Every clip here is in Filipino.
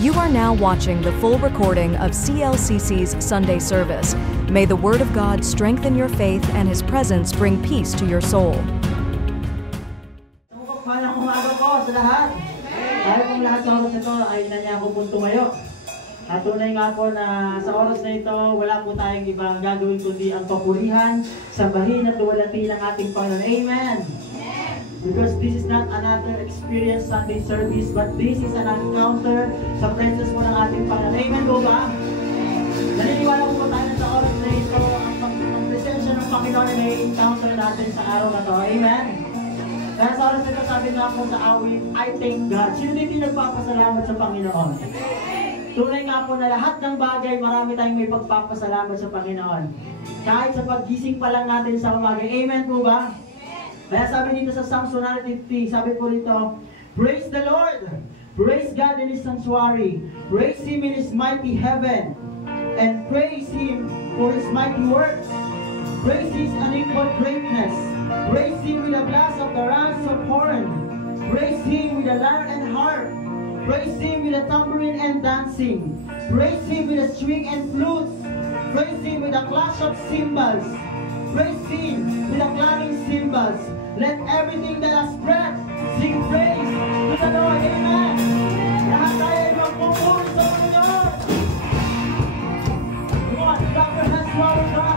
You are now watching the full recording of CLCC's Sunday service. May the Word of God strengthen your faith and His presence bring peace to your soul. Palang umaga po sa lahat. Tayo pong lahat sa oras ito ay nanya ko pong tumayo. At tunay nga po na sa oras na ito, wala po tayong ibang gagawin kundi ang papurihan, sambahin at luwalhati ng ating Panginoon. Amen! Because this is not another experience Sunday service, but this is an encounter sa presence mo ng ating Panginoon. Amen po ba? Naniniwala po tayo na sa oras na ito, ang presensya ng Panginoon ay may encounter natin sa araw na ito. Amen? Kaya sa oras na ito, sabi nga po sa awit, I thank God. Sino din nagpapasalamat sa Panginoon? Tunay nga po na lahat ng bagay, marami tayong may pagpapasalamat sa Panginoon. Kahit sa paggising pa lang natin sa umaga. Amen po ba? Kaya sabi dito sa Psalms 150, sabi po dito, praise the Lord! Praise God in His sanctuary. Praise Him in His mighty heaven. And praise Him for His mighty works. Praise His unequaled greatness. Praise Him with the blast of the ram's of horn. Praise Him with the lyre and harp. Praise Him with the tambourine and dancing. Praise Him with the string and flutes. Praise Him with the clash of cymbals. Praise Him with the clanging cymbals. Let everything that has breath sing praise to the Lord. Amen. Lahat tayo ay magpupuri sa Panginoon. Come on, clap your hands to our God.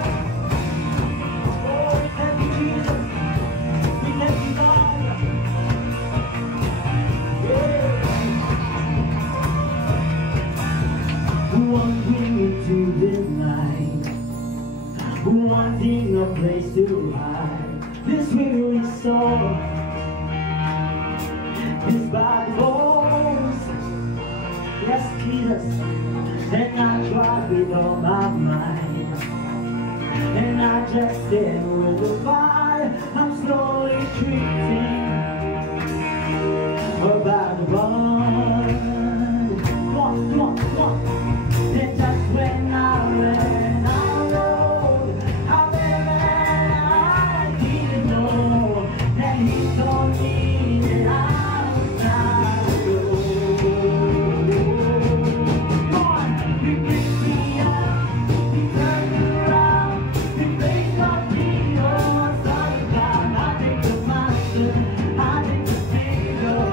Oh, we thank you, Jesus. We thank you, God. Yeah. Wandering into the night, wanting a place to hide this weary soul, this body bones. Yes, Jesus. And I try with all my might, and I just stand with the fire. I'm slowly treating about the bond. Come on, come on, come on. And just when I ran out road, I bet I didn't know that He told me that I was not alone. Come on, He picked me up, He turned me around, He placed my feet on solid ground. I thank the Master, I thank the Savior,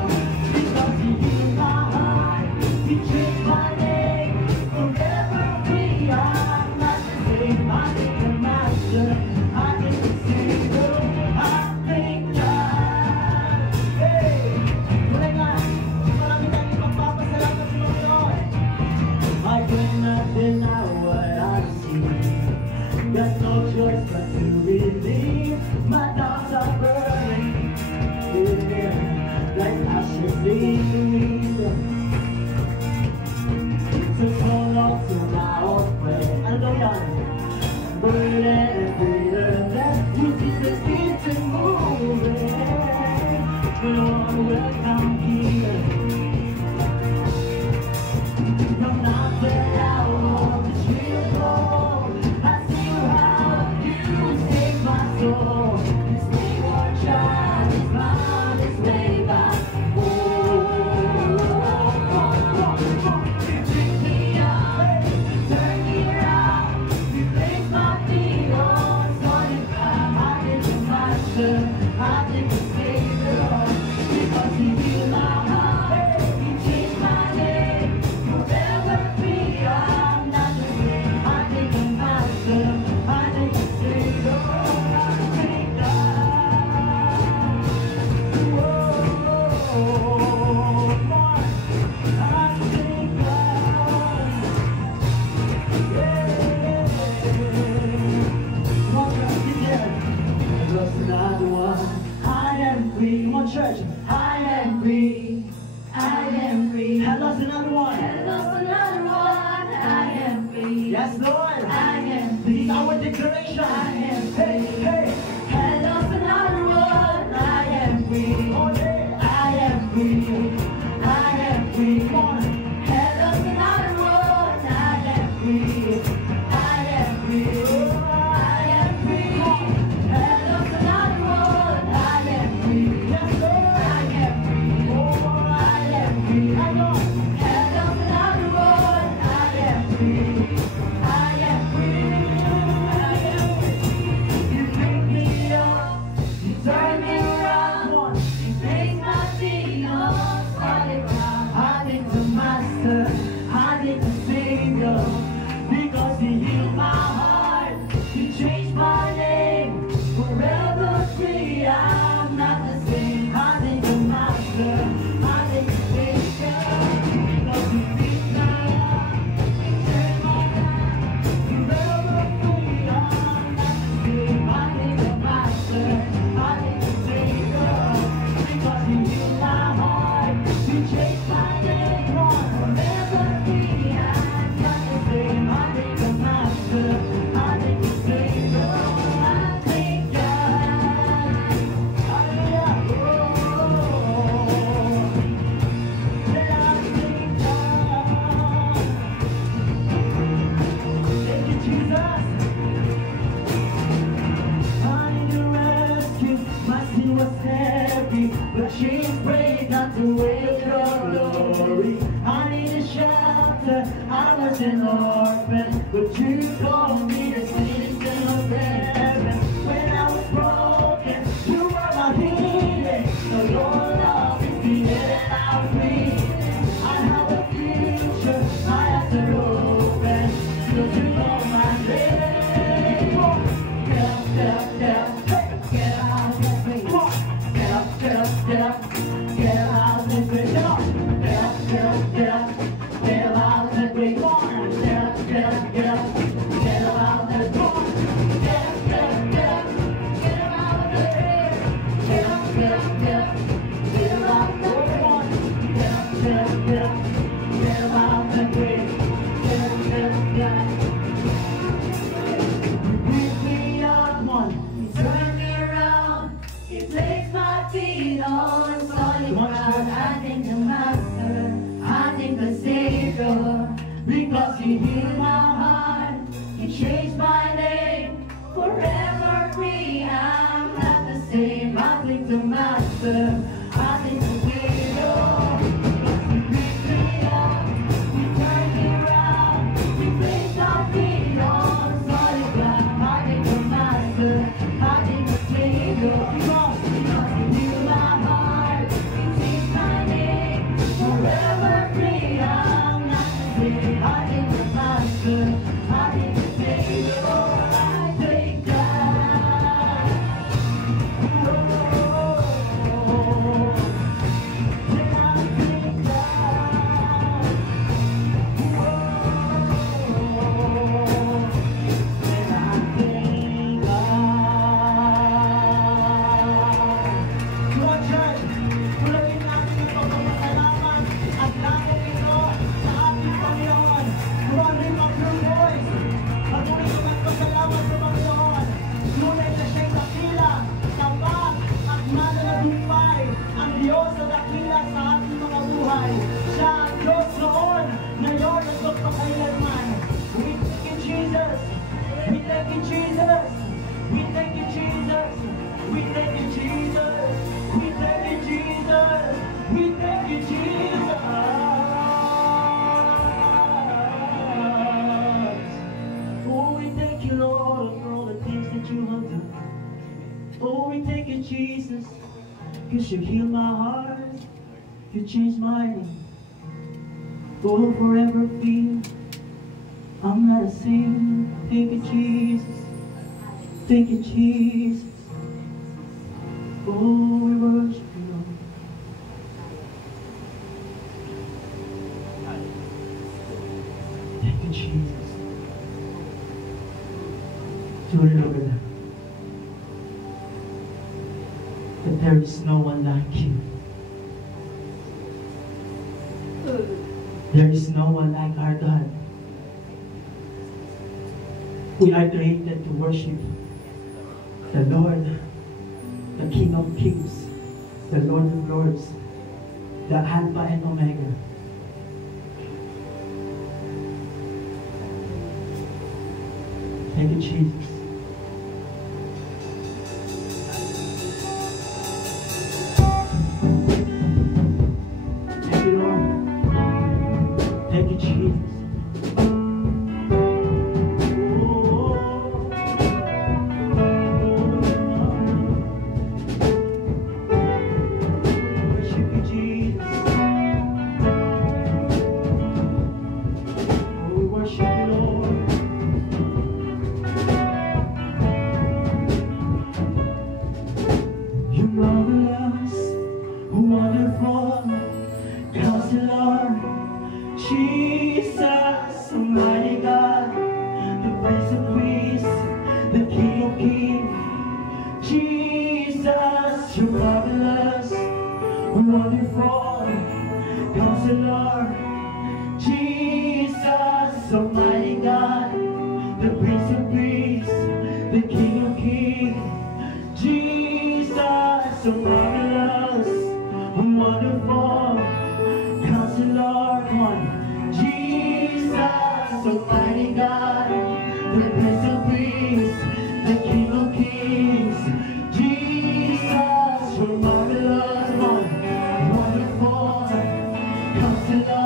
because He healed my heart, He changed my name. Forever free, I'm not the same. I thank the Master, I thank the Savior, I thank God. Hey! Tunay nga, marami tayong magpapasalamat sa Panginoon. I cannot deny what I see. There's no choice but to believe. My thoughts are burning, like ashes leave. So long to my old friend. Ano daw yan? Burden and bitterness, you see the kids and moving. Lord, welcome here. From nothing out of the street road, I see how you save my soul. This wayward child is mine, is made by I think the Savior, because He healed my heart, He changed my name. Forever free, I'm not the same. I think the Master, I think the Savior, I think God. Whoa, I think God. Yeah. Come on, get there. Lost another one. I am free. Come on, church. I am free. I am free. I lost another one. I lost another one. I am free. Yes, Lord. I am free. This is our declaration. I am free. Hey, hey. I lost another one. I am free. Oh, yeah. I am free. I am free. Come on. I lost another one. I am free. I am free. I am free. Come on. Yes, Lord. I am free. Oh, I am free. I know. an orphan, but you called me a citizen of heaven. When I was broken, you were my healing. So your love is the air that I breathe. I have a future, my eyes are open. So you know my name. Get up, get up, get up, get out of the way. Get up, get up, get up, get out of the way. Get up, get up, get up, get up, get out of the way. Get up, get up, get up, get out of the way. Get up, get up, get up, get out of the way. Get up, get up, get up, get out of the way. Get up, get up, get up, get out of the way. Get up, get up, get up. Pick me up, one. Turn me around, He placed my feet on solid ground. I thank the Master, I thank the Savior, because He healed my heart, He changed my name, forever free. I'm not the same. I thank the Master, I thank the Savior, because He picked me up, He turned me around, He placed my feet on solid ground. I thank the Master, I thank the Savior, because He healed my heart, He changed my name, forever free. I'm not the same. I thank the Master, I thank the Savior, I thank God. Jesus, 'cause you healed my heart, you changed my name. Oh, forever feel I'm not the same. Thank you, Jesus. Thank you, Jesus. Oh, we worship you, Lord. Thank you, Jesus. Truly, Lord, that there is no one like you. There is no one like our God. We are created to worship the Lord, the King of Kings, the Lord of Lords, the Alpha and Omega. Thank you, Jesus. Thank you, Lord. Thank you, Jesus. Counselor,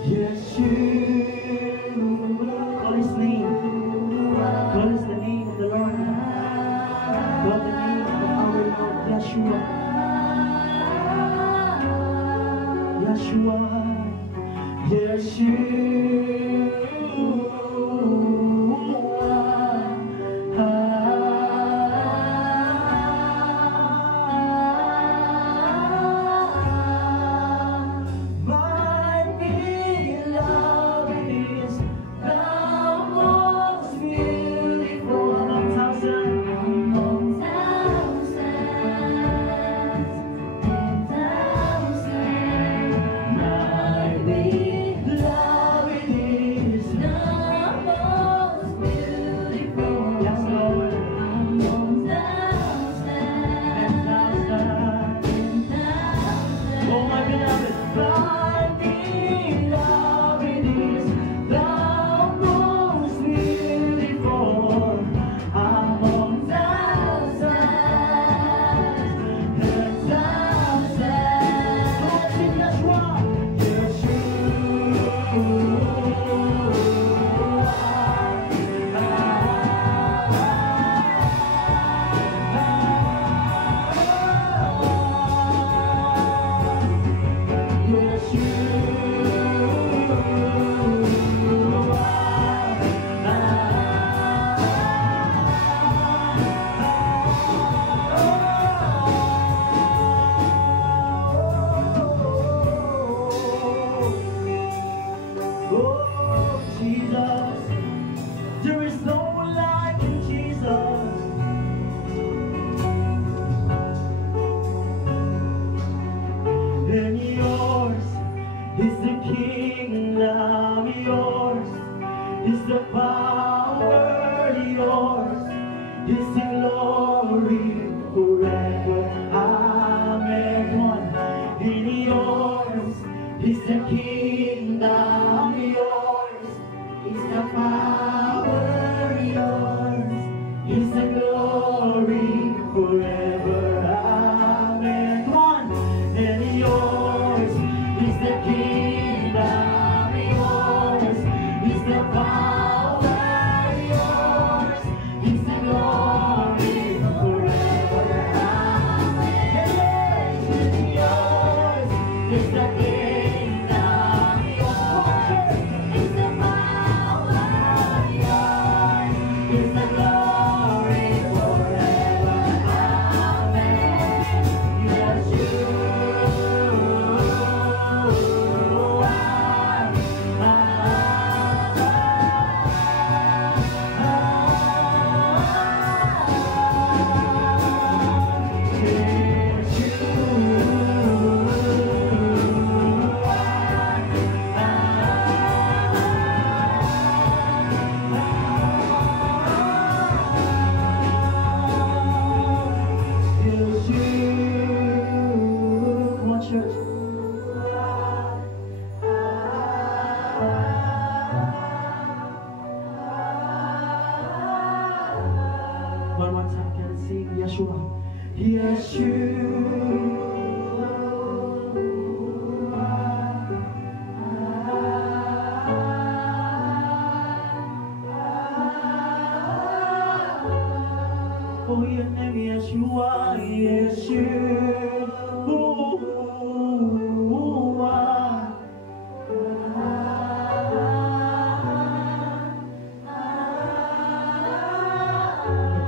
Call His name. Call His the name of the Lord. Call the name of our Lord, Yeshua. Yeshua.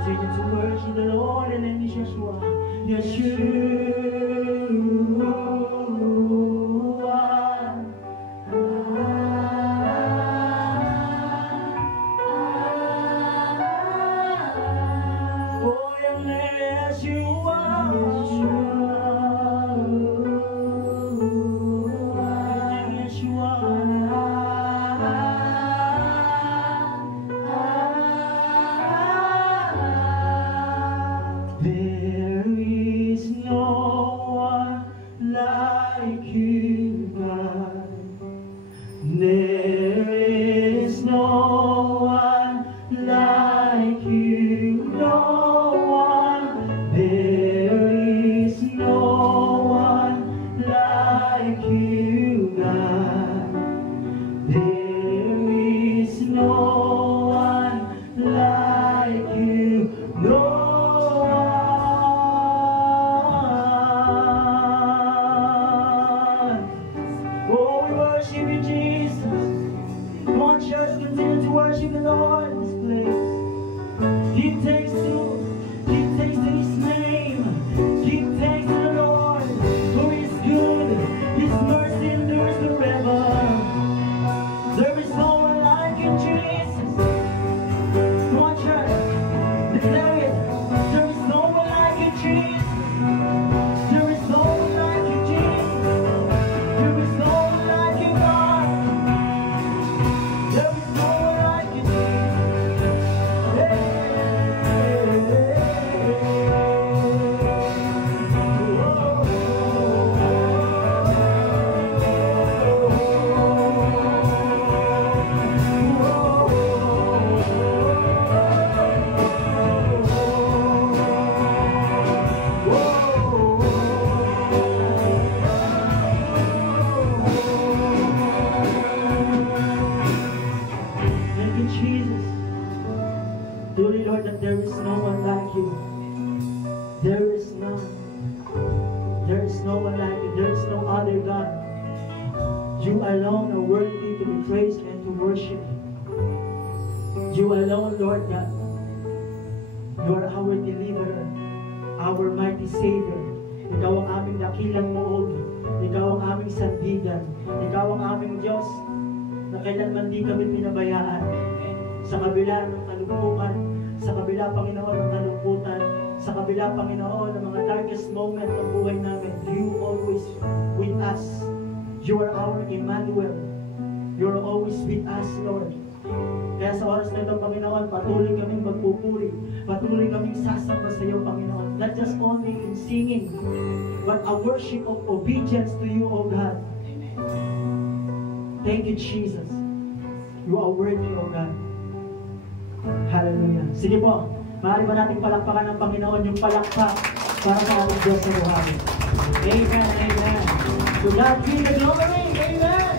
Continue to worship the Lord and then Yeshua. worship the Lord in this place. Give thanks to His name. Give thanks to the Lord, for He is good. His mercy endures forever. There is no one like you, Jesus. Come on, church, declare it. There is no one like you, Jesus. There is no one like you, Jesus. There is no one like you, God. There is no one like you, Jesus. Thank you, Jesus. Truly, Lord, that there is no one like you. There is none. There is no one like you. There is no other God. You alone are worthy to be praised and to worship. You alone, Lord God. You are our deliverer, our mighty Savior. Ikaw ang aming dakilang muog. Ikaw ang aming sandigan. Ikaw ang aming Diyos na kailanman di kami pinabayaan. Sa kabila ng kalungkutan, sa kabila, Panginoon, ng kalungkutan, sa kabila, Panginoon, ng mga darkest moment ng buhay namin, you always with us. You are our Emmanuel. You are always with us, Lord. Kaya sa oras na ito, Panginoon, patuloy kaming magpupuri, patuloy kaming sasamba sa iyo, Panginoon. Not just only in singing, but a worship of obedience to you, O God. Thank you, Jesus. You are worthy, O God. Hallelujah. Sige po, maaari ba nating palakpakan ng Panginoon yung palakpak para sa ating Diyos sa buhay? Amen, amen. To God be the glory. Amen.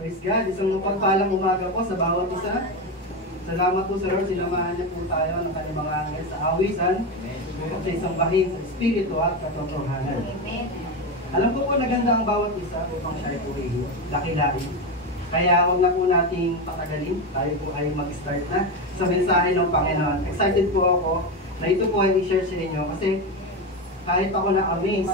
Praise God, isang mapagpalang umaga po sa bawat isa. Salamat po sa Lord, sinamahan niya po tayo ng kanyang mga anghel sa awisan at sa isang bahid sa Espiritu at katotohanan. Alam ko po na ganda ang bawat isa upang siya po ay dakilain. Kaya huwag na po nating patagalin, tayo po ay mag-start na sa mensahe ng Panginoon. Excited po ako na ito po ay i-share sa inyo kasi kahit ako na-amaze,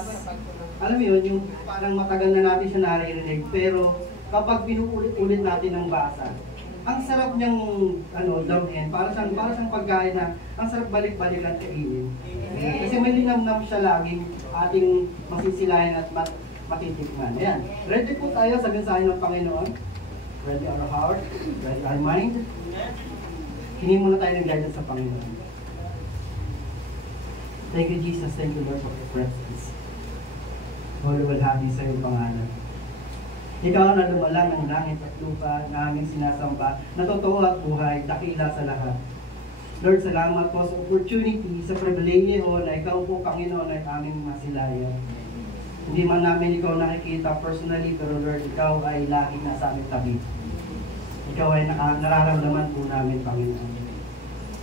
alam mo yun, yung parang matagal na natin siya naririnig, pero kapag pinuulit-ulit natin ang basa, ang sarap niyang damhin, para siyang pagkain na ang sarap balik-balikan kainin. Kasi may linamnam siya laging ating masisilayan at matitikman. Ayan. Ready po tayo sa mensahe ng Panginoon. Ready our heart, ready our mind. Hingin muna tayo ng guidance sa Panginoon. Thank you, Jesus. Thank you, Lord, for your presence. Holy will have you sa iyong pangalan. Ikaw na lumala ng langit at lupa na aming sinasamba, na totoo at buhay, dakila sa lahat. Lord, salamat po sa opportunity, sa pribilehiyo na ikaw po, Panginoon, ay aming masilayan. Hindi man namin ikaw nakikita personally, pero Lord, ikaw ay laging nasa aming tabi. Ikaw ay nararamdaman po namin, Panginoon.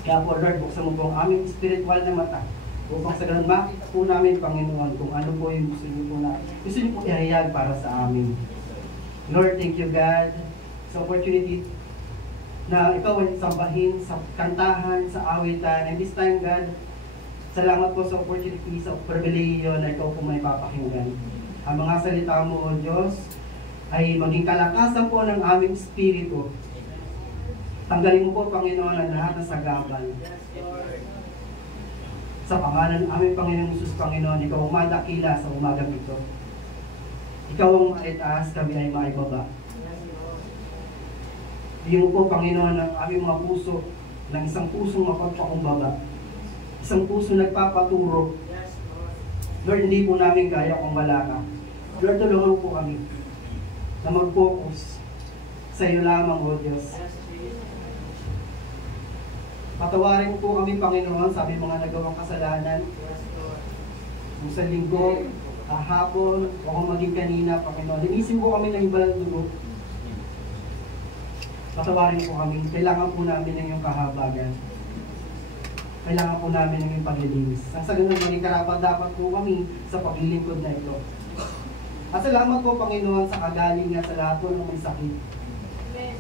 Kaya po, Lord, buksan mo po ang aming spiritual na mata upang sa ganun makita po namin, Panginoon, kung ano po yung gusto niyo po gusto niyo po ihayag para sa amin. Lord, thank you, God, sa opportunity na ikaw ay sambahin sa kantahan, sa awitan. And this time, God, salamat po sa opportunity, sa pribilehiyo na ikaw po may papakinggan. Ang mga salita mo, O Diyos, ay maging kalakasan po ng aming spirito. Tanggalin mo po, Panginoon, ang lahat ng sagabal. Sa pangalan ng aming Panginoon Jesus, Panginoon, ikaw ang madakila sa umagang ito. Ikaw ang maitaas, kami ay maibaba. Bigyan mo po, Panginoon, ang aming mga puso ng isang pusong mapagpakumbaba. Isang puso nagpapaturo. Lord, hindi po namin kaya kung wala ka. Lord, tulungan po kami na mag-focus sa iyo lamang, O Diyos. Patawarin po kami, Panginoon, sa aming mga nagawang kasalanan. Kung sa linggo, kahapon, o kung maging kanina, Panginoon. Linisin po kami ng ibalang dugo. Patawarin po kami. Kailangan po namin ng iyong kahabagan. Kailangan po namin ng iyong paglilinis. Ang sa ganun, maging karapat dapat po kami sa paglilingkod na ito. At salamat po, Panginoon, sa kagalingan sa lahat po ng may sakit.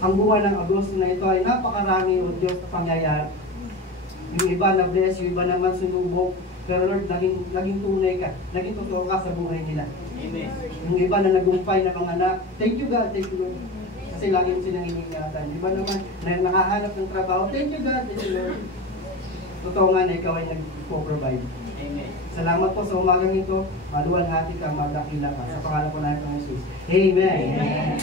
Ang buwan ng Agosto na ito ay napakarami o Diyos na pangyayari. Yung iba na bless, yung iba naman sinubok. Pero Lord, naging tunay ka, naging totoo ka sa buhay nila. Amen. Yung iba na nagumpay na mga anak, thank you God, thank you Lord. Kasi lagi mo silang iningatan. Yung iba naman na nakahanap ng trabaho, thank you God, thank you Lord. Totoo nga na ikaw ay nag-provide. Amen. Salamat po sa umagang ito. Maluwalhati ka, magdakila ka. Sa pangalan po natin ng Jesus. Amen. Amen.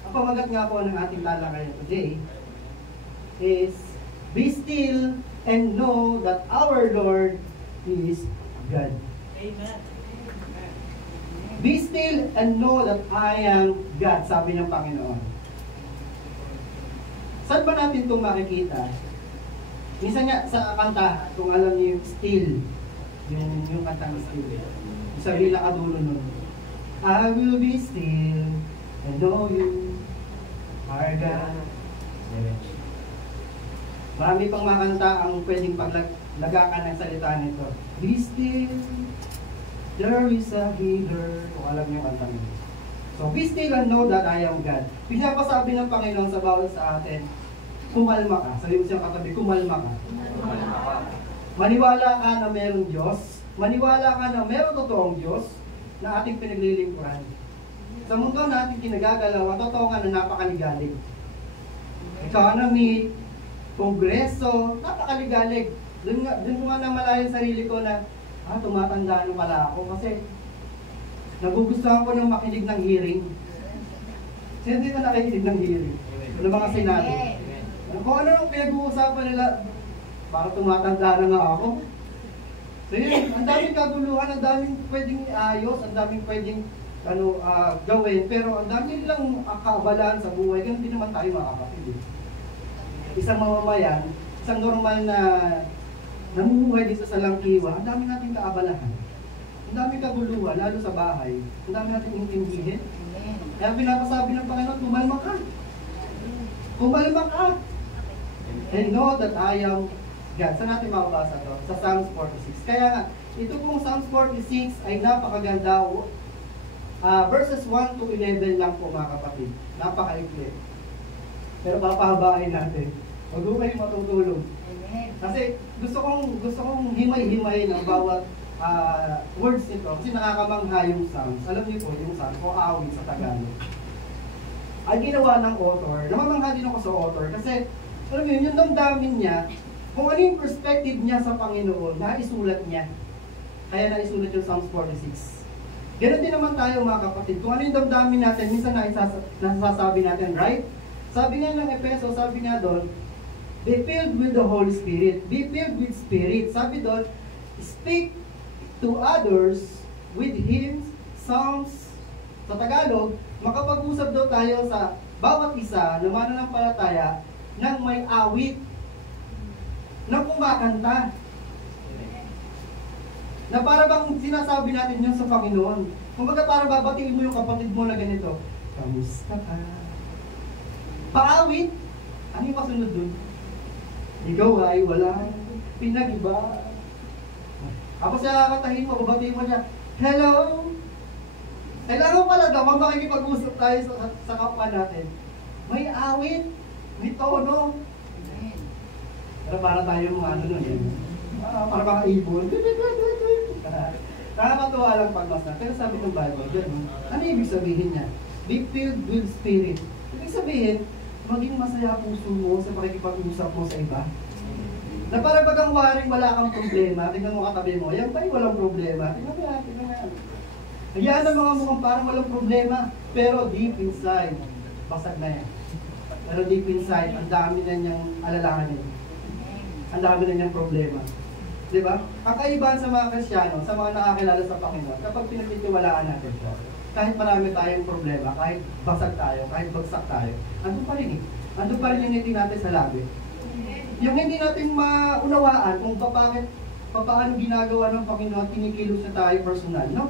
Ang pamagat nga po ng ating talakayan today is, be still and know that our Lord is God. Amen. Be still and know that I am God, sabi ng Panginoon. Saan ba natin itong makikita? Minsan nga sa kanta, kung alam niyo yung still, yung kantang still, sabi na kadulo nun, I will be still and know you are God. Marami pang makanta ang pwedeng paglagakan ng salita nito. Be still, there is a healer. Kung alam niyo yung kantang nito. So, be still and know that I am God. Pinapasabi ng Panginoon sa bawat sa atin, kumalma ka. Sabi mo siyang katabi, kumalma ka. Maniwala ka na mayroong Diyos. Maniwala ka na mayroong totoong Diyos na ating pinaglilingkuran. Sa mundo natin kinagagalaw, totoo nga na napakaligalig. Economy, kongreso, napakaligalig. Doon ko nga namalayan yung sarili ko na, tumatanda na pala ako kasi nagugustuhan ko ng makinig ng hearing. Sino dito nakikinig ng hearing? Ng mga senado. Kung ano yung pinag-uusapan nila, para tumatanda na nga ako. So yun, ang daming kaguluhan, ang daming pwedeng ayos, ang daming pwedeng gawin, pero ang daming lang kaabalahan sa buhay. Ganun din naman tayo mga kapatid. Isang mamamayan, isang normal na namumuhay dito sa Langkiwa, ang dami nating kaabalahan. Ang daming kaguluhan, lalo sa bahay. Ang dami nating intindihin. Kaya pinapasabi ng Panginoon, kumalma ka. Kumalma ka. And know that I am God. Saan natin makabasa to? Sa Psalms 46. Kaya nga, ito pong Psalms 46 ay napakaganda. Verses 1 to 11 lang po mga kapatid. Napakaikli. Pero papahabain natin. Huwag mo kayo matutulog. Kasi gusto kong himay-himay ng bawat words nito. Kasi nakakamangha yung Psalms. Alam niyo po, yung Psalms o awit sa Tagalog. Ay ginawa ng author. Namamangha din ako sa author. Kasi, alam mo yun, yung damdamin niya, kung ano yung perspective niya sa Panginoon, naisulat niya. Kaya naisulat yung Psalms 46. Ganon din naman tayo mga kapatid. Kung ano yung damdamin natin, minsan nasasabi natin, right? Sabi nga ng Efeso, sabi nga doon, be filled with the Holy Spirit. Be filled with Spirit. Sabi doon, speak to others with hymns, psalms. Sa Tagalog, makapag-usap daw tayo sa bawat isa na mananampalataya ng may awit, ng kumakanta. Na para bang sinasabi natin yun sa Panginoon. Kumbaga para babatiin mo yung kapatid mo na ganito, kamusta ka? Paawit? Ano yung masunod dun? Ikaw ay wala pinag-iba. Ako siya kakatahin mo, babatiin mo niya, hello? Kailangan pala daw, makikipag-usap tayo sa kapwa natin. May awit, may tono. Pero para tayo mga ano nun yan. Para mga ibon. Nakakatuwa lang pagbasa. Pero sabi ng Bible, ano ibig sabihin niya? Be filled with Spirit. Ibig sabihin, maging masaya puso mo sa pakikipag-usap mo sa iba. Na para bagang waring wala kang problema, tingnan mo katabi mo, yan ba'y walang problema? Tingnan mo yan, tingnan mo yan. Hayaan ang mga mukhang parang walang problema, pero deep inside, basag na yan. Pero deep inside, ang dami na niyang alalahanin. Ang dami na niyang problema. Diba? Ang kaibahan sa mga Kristiyano, sa mga nakakilala sa Panginoon, kapag pinagtitiwalaan natin siya, kahit marami tayong problema, kahit basag tayo, kahit bagsak tayo, andun pa rin eh. Andun pa rin yung ngiti natin sa labi. Yung hindi natin maunawaan kung paano ginagawa ng Panginoon, kinikilos na tayo personal, no?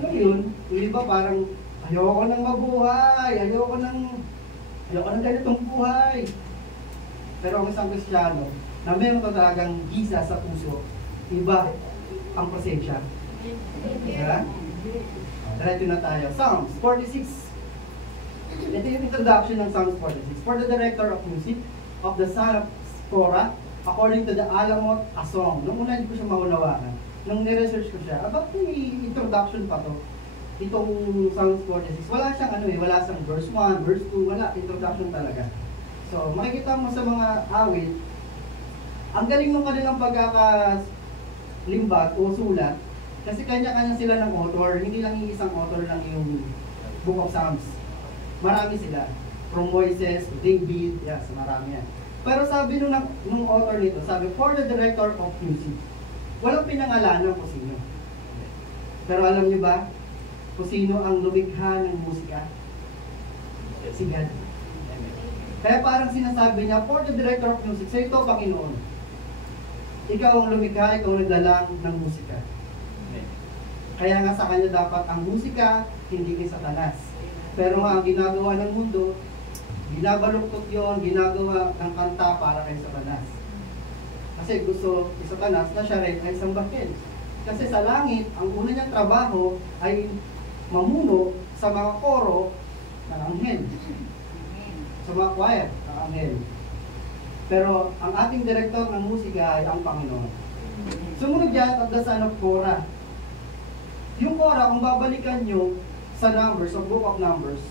Ano yun? Yung iba parang, ayoko nang mabuhay, ayoko nang ganitong buhay. Pero ang isang Kristiyano, na meron talagang gisa sa puso, iba ang presensya. Diba? Diretso na tayo. Psalms 46. Ito yung introduction ng Psalms 46. For the director of music of the son of Korah, according to the Alamot, a song. Nung una, hindi ko siya maunawaan. Nung niresearch ko siya, about the introduction pa to, itong Psalms 46, wala siyang wala siyang verse 1, verse 2, wala, introduction talaga. So, makikita mo sa mga awit, ang galing ng kanilang pagkakalimbag o sulat, kasi kanya-kanya sila ng author, hindi lang isang author lang yung Book of Psalms. Marami sila. From Moises, David, yes, marami yan. Pero sabi nung author nito, sabi, for the director of music. Walang pinangalanan kung sino. Pero alam niyo ba, kung sino ang lumikha ng musika? Si God. Kaya parang sinasabi niya, for the director of music, sa ito, Panginoon. Ikaw ang lumikha, ikaw ang naglalang ng musika. Kaya nga sa kanya dapat ang musika, hindi kay Satanas. Pero nga ang ginagawa ng mundo, binabaluktot yon, ginagawa ng kanta para kay Satanas. Kasi gusto ni Satanas na siya rin ay sambahin. Kasi sa langit, ang una niyang trabaho ay mamuno sa mga koro ng anghel. Sa mga choir ng anghel. Pero ang ating direktor ng musika ay ang Panginoon. Sumunod yan at the son of Korah. Yung Korah, kung babalikan nyo sa Numbers, sa Book of Numbers,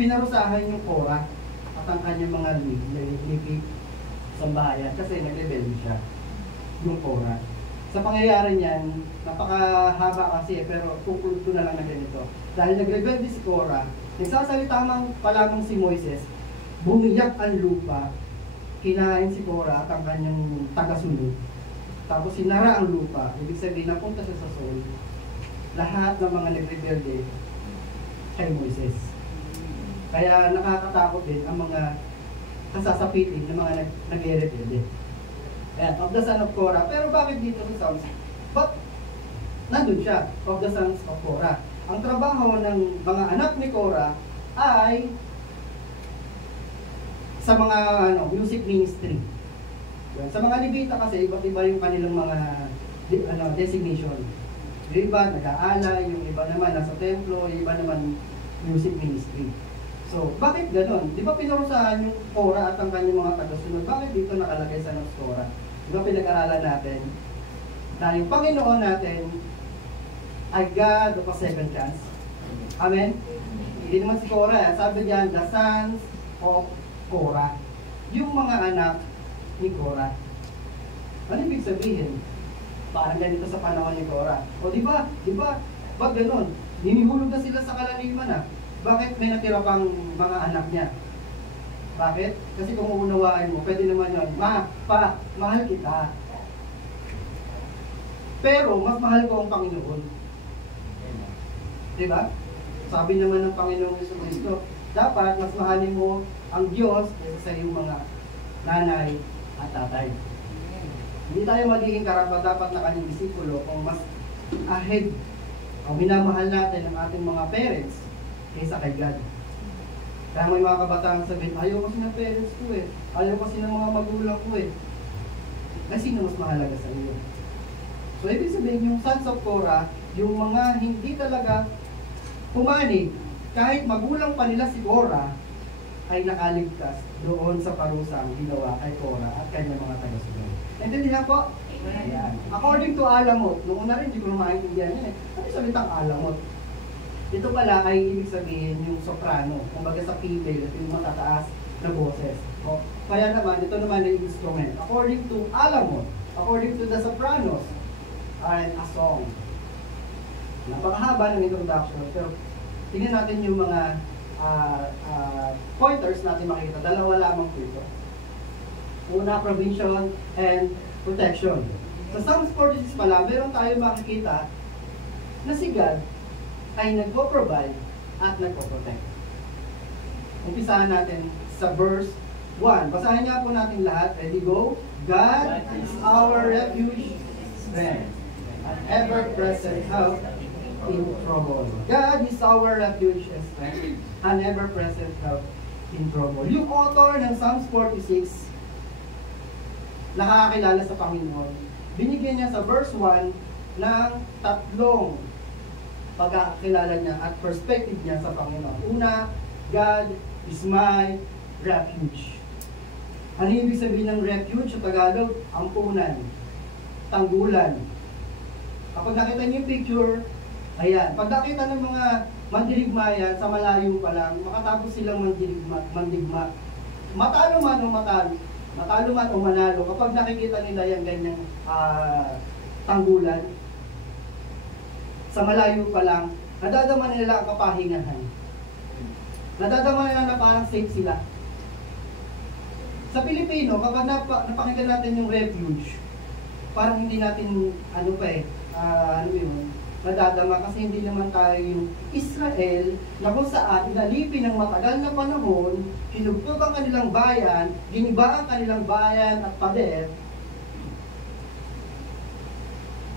pinarusahan yung Korah at ang kanyang mga lipi sa bahayan kasi nag-rebel siya, yung Korah. Sa pangyayari niyan, napakahaba kasi pero tungkol ko na lang na ganito. Dahil nag-rebel si Korah, nagsasalita pa lamang si Moises, bumiyak ang lupa, kinain si Korah at ang kanyang tagasunod. Tapos sinara ang lupa, ibig sabihin napunta siya sa soul. Lahat ng mga nagrebelde kay Moises. Kaya nakakatakot din ang mga kasasapitin ng mga nagre-rebelde. Ayan, of the son of Korah. Pero bakit dito sa Psalms? But nandun siya, of the sons of Korah. Ang trabaho ng mga anak ni Korah ay sa mga music ministry. Sa mga Levita kasi, iba't iba yung kanilang mga designation. Yung iba, nag-aalay, yung iba naman nasa templo, yung iba naman music ministry. So, bakit ganon? Di ba pinurusahan yung Korah at ang kanyang mga tagasunod? Bakit dito nakalagay sa Nos Korah? Di ba pinag-aralan natin na yung Panginoon natin ay God of a second chance? Amen? Hindi naman si Korah. Sabi diyan, the sons of Korah. Yung mga anak ni Korah. Ano ibig sabihin? Parang ganito sa panahon ni Korah. O di ba? Ba't ganon? Ninihulog na sila sa kalaliman ah. Bakit may natira pang mga anak niya? Bakit? Kasi kung uunawain mo, pwede naman yun, mahal kita. Pero, mas mahal ko ang Panginoon. Diba? Sabi naman ng Panginoong Jesucristo, dapat mas mahalin mo ang Diyos kaysa sa iyong mga nanay at tatay. Hindi tayo magiging karapat-dapat na kanyang disipulo kung mas ahead o minamahal natin ang ating mga parents kaysa kay God. Kaya may mga kabataan sabihin, ayaw kasi ng parents ko eh. Ayaw kasi ng mga magulang ko eh. Kasi sino mas mahalaga sa iyo? So, ibig sabihin, yung sons of Korah, yung mga hindi talaga pumanig, kahit magulang pa nila si Korah, ay nakaligtas doon sa parusang ginawa kay Korah at kanyang mga taga-sunod. Naintindihan po? Ayan. According to Alamot, noong una rin, hindi ko na maintindihan yun eh. Ano salitang Alamot? Ito pala ay ibig sabihin yung soprano, kumbaga sa female, ito yung matataas na boses. O, kaya naman, ito naman yung instrument. According to Alamot, according to the sopranos, ay a song. Napakahaba ng introduction, pero tingnan natin yung mga pointers natin makikita. Dalawa lamang po ito. Una, provision and protection. Sa Psalms 46 pala, meron tayo makikita na si God ay nagpo-provide at nagpo-protect. Umpisahan natin sa verse 1. Basahin nga po natin lahat. Ready, go? God is our refuge, strength, and ever-present help in trouble. God is our refuge and strength, and ever-present help in trouble. Yung author ng Psalms 46, nakakakilala sa Panginoon, binigyan niya sa verse 1 ng tatlong pagkakilala niya at perspective niya sa Panginoon. Una, God is my refuge. Ano yung ibig sabihin ng refuge sa Tagalog? Ampunan, tanggulan. Kapag nakita niyo yung picture, ayan, pag nakita ng mga mandirigma yan, sa malayo pa lang, makatapos silang mandigma. Matalo man o manalo, kapag nakikita nila yung ganyang tanggulan, sa malayo pa lang, nadadama nila ang kapahingahan. Nadadama nila na parang safe sila. Sa Pilipino, kapag napakinggan natin yung refuge, parang hindi natin, nadadama kasi hindi naman tayo yung Israel na kung saan inalipin ng matagal na panahon, kinugtog ang kanilang bayan, giniba ang kanilang bayan at pader.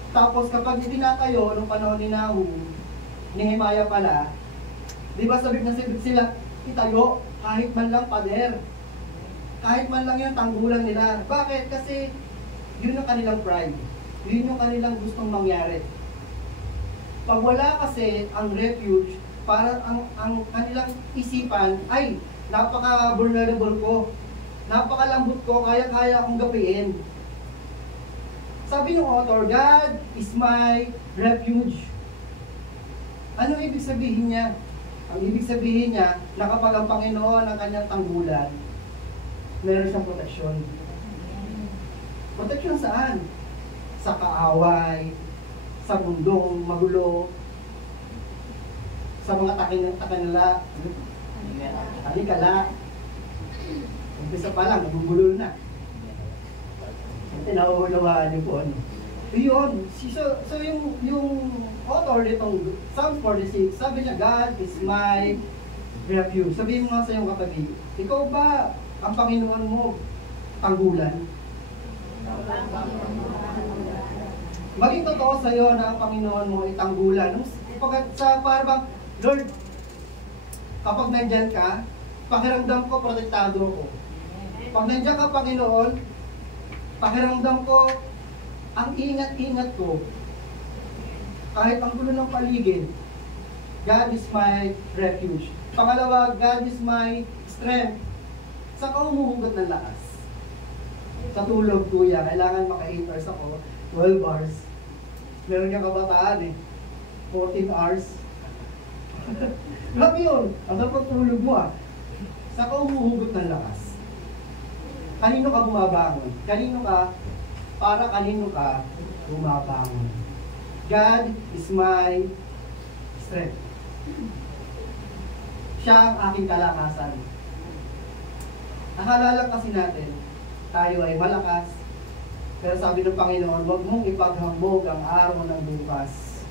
Tapos kapag itinatayo nung panahon ni Nahum, ni Nehemiah pala, di ba sabi sila, itayo kahit man lang pader. Kahit man lang yung tanggulan nila. Bakit? Kasi yun yung kanilang pride. Yun yung kanilang gustong mangyari. Pag wala kasi ang refuge, para ang kanilang isipan ay napaka-vulnerable ko. Napakalambot ko, kaya-kaya akong gapiin. Sabi ng author, God is my refuge. Ano ibig sabihin niya? Ang ibig sabihin niya, na kapag ang Panginoon ang kanyang tanggulan, meron siyang proteksyon. Proteksyon saan? Sa kaaway, sa mundong magulo, sa mga takinala, talikala. Umpisa pa lang, nabubulol na. Tinawawalawaan niyo po ano. Yun, so yung author nitong Psalm 46, sabi niya, God is my refuge. Sabihin mo nga sa iyong katabi, ikaw ba ang Panginoon mo tanggulan? Maging totoo sa iyo na ang Panginoon mo ay tanggulan. Sa parang, Lord, kapag nandyan ka, pakiramdam ko, protektado ko. Pag nandyan ka, Panginoon, pakiramdam ko, ang ingat-ingat ko. Kahit ang gulo ng paligid, God is my refuge. Pangalawa, God is my strength. Saan ka humuhugot ng lakas? Sa tulog, kuya, kailangan maka 8 hours ako, 12 hours. Meron kang kabataan 14 hours. Grabe yun, ang tulog mo Saan ka humuhugot ng lakas? Kanino ka bumabangon? Kanino ka bumabangon? God is my strength. Siya ang aking kalakasan. Akala lang kasi natin, tayo ay malakas. Pero sabi ng Panginoon, huwag mong ipaghambog ang araw ng bukas.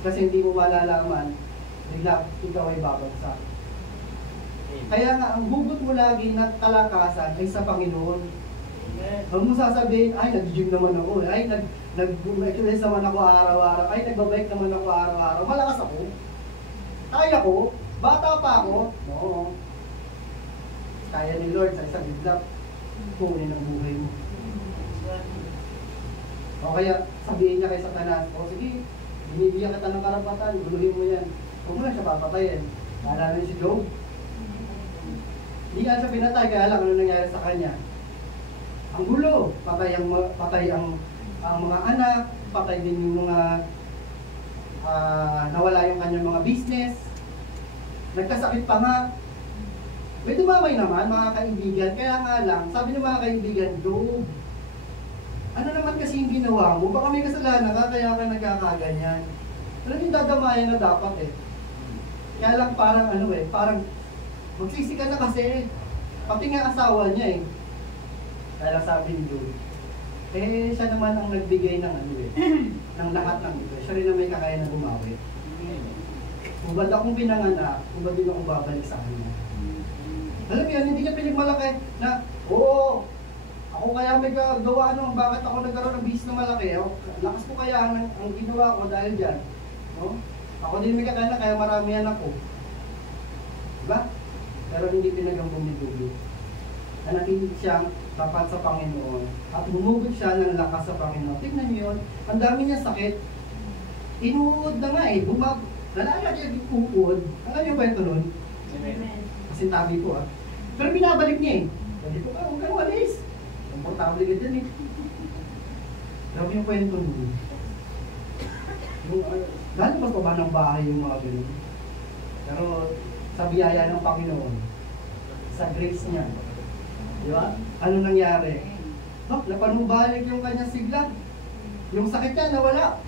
Kasi hindi mo malalaman, bigla ikaw ay babagsak. Kaya nga, ang hugot mo lagi ng kalakasan ay sa Panginoon. Huwag mo sasabihin, ay, nag-gym naman ako, ay, nag-exercise naman ako araw-araw, ay, nagbabike naman ako araw-araw, malakas ako. Kaya ko, bata pa ako, no. Kaya ni Lord sa isang bigla, kunin ang buhay mo. O kaya, sabihin niya kay Satanas, o sige, binibigyan kita ng karapatan, guluhin mo yan. Huwag mo na siya papatayin. Naalala niyo si Job? Hindi nga siya pinatay, kaya lang ano nangyari sa kanya. Ang gulo, patay ang mga anak, patay din yung mga nawala yung kanyang mga business, nagkasakit pa nga. May dumamay naman mga kaibigan, kaya nga lang, sabi ng mga kaibigan, Job, ano naman kasi yung ginawa mo? Baka may kasalanan ka, kaya ka nagkakaganyan. Alam yung dadamayan na dapat Kaya lang parang parang magsisi ka na kasi. Pati nga asawa niya Kaya lang sabi ni Job, siya naman ang nagbigay ng ng lahat ng ito. Siya rin na may kakaya na bumawi. Kung ba't akong pinanganak, kung ba't din akong babalik sa kanya. Alam mo yan, hindi niya pinagmalaki na, oo, ako kaya may gawa bakit ako nagkaroon ng business na malaki. Lakas ko kaya ang ginawa ko dahil dyan. No? Ako din may kakaya kaya marami yan ako. Diba? Pero hindi pinagambong ni Job. Nanatilig siyang tapat sa Panginoon at bumugot siya ng lakas sa Panginoon. Tignan niyo yun, ang dami niya sakit. Inuud na nga eh, nalalaki yung uud. Alam yung kwento nun? Kasi tabi ko Pero binabalik niya eh. Sabi ko, huwag ka walis. Komportable ka dyan eh. Grabe yung kwento nun. Dahil mas pa ba ng bahay yung mga ganun? Pero sa biyaya ng Panginoon, sa grace niya, di ba? Ano nangyari? Napanubalik yung kanyang sigla. Yung sakit niya nawala.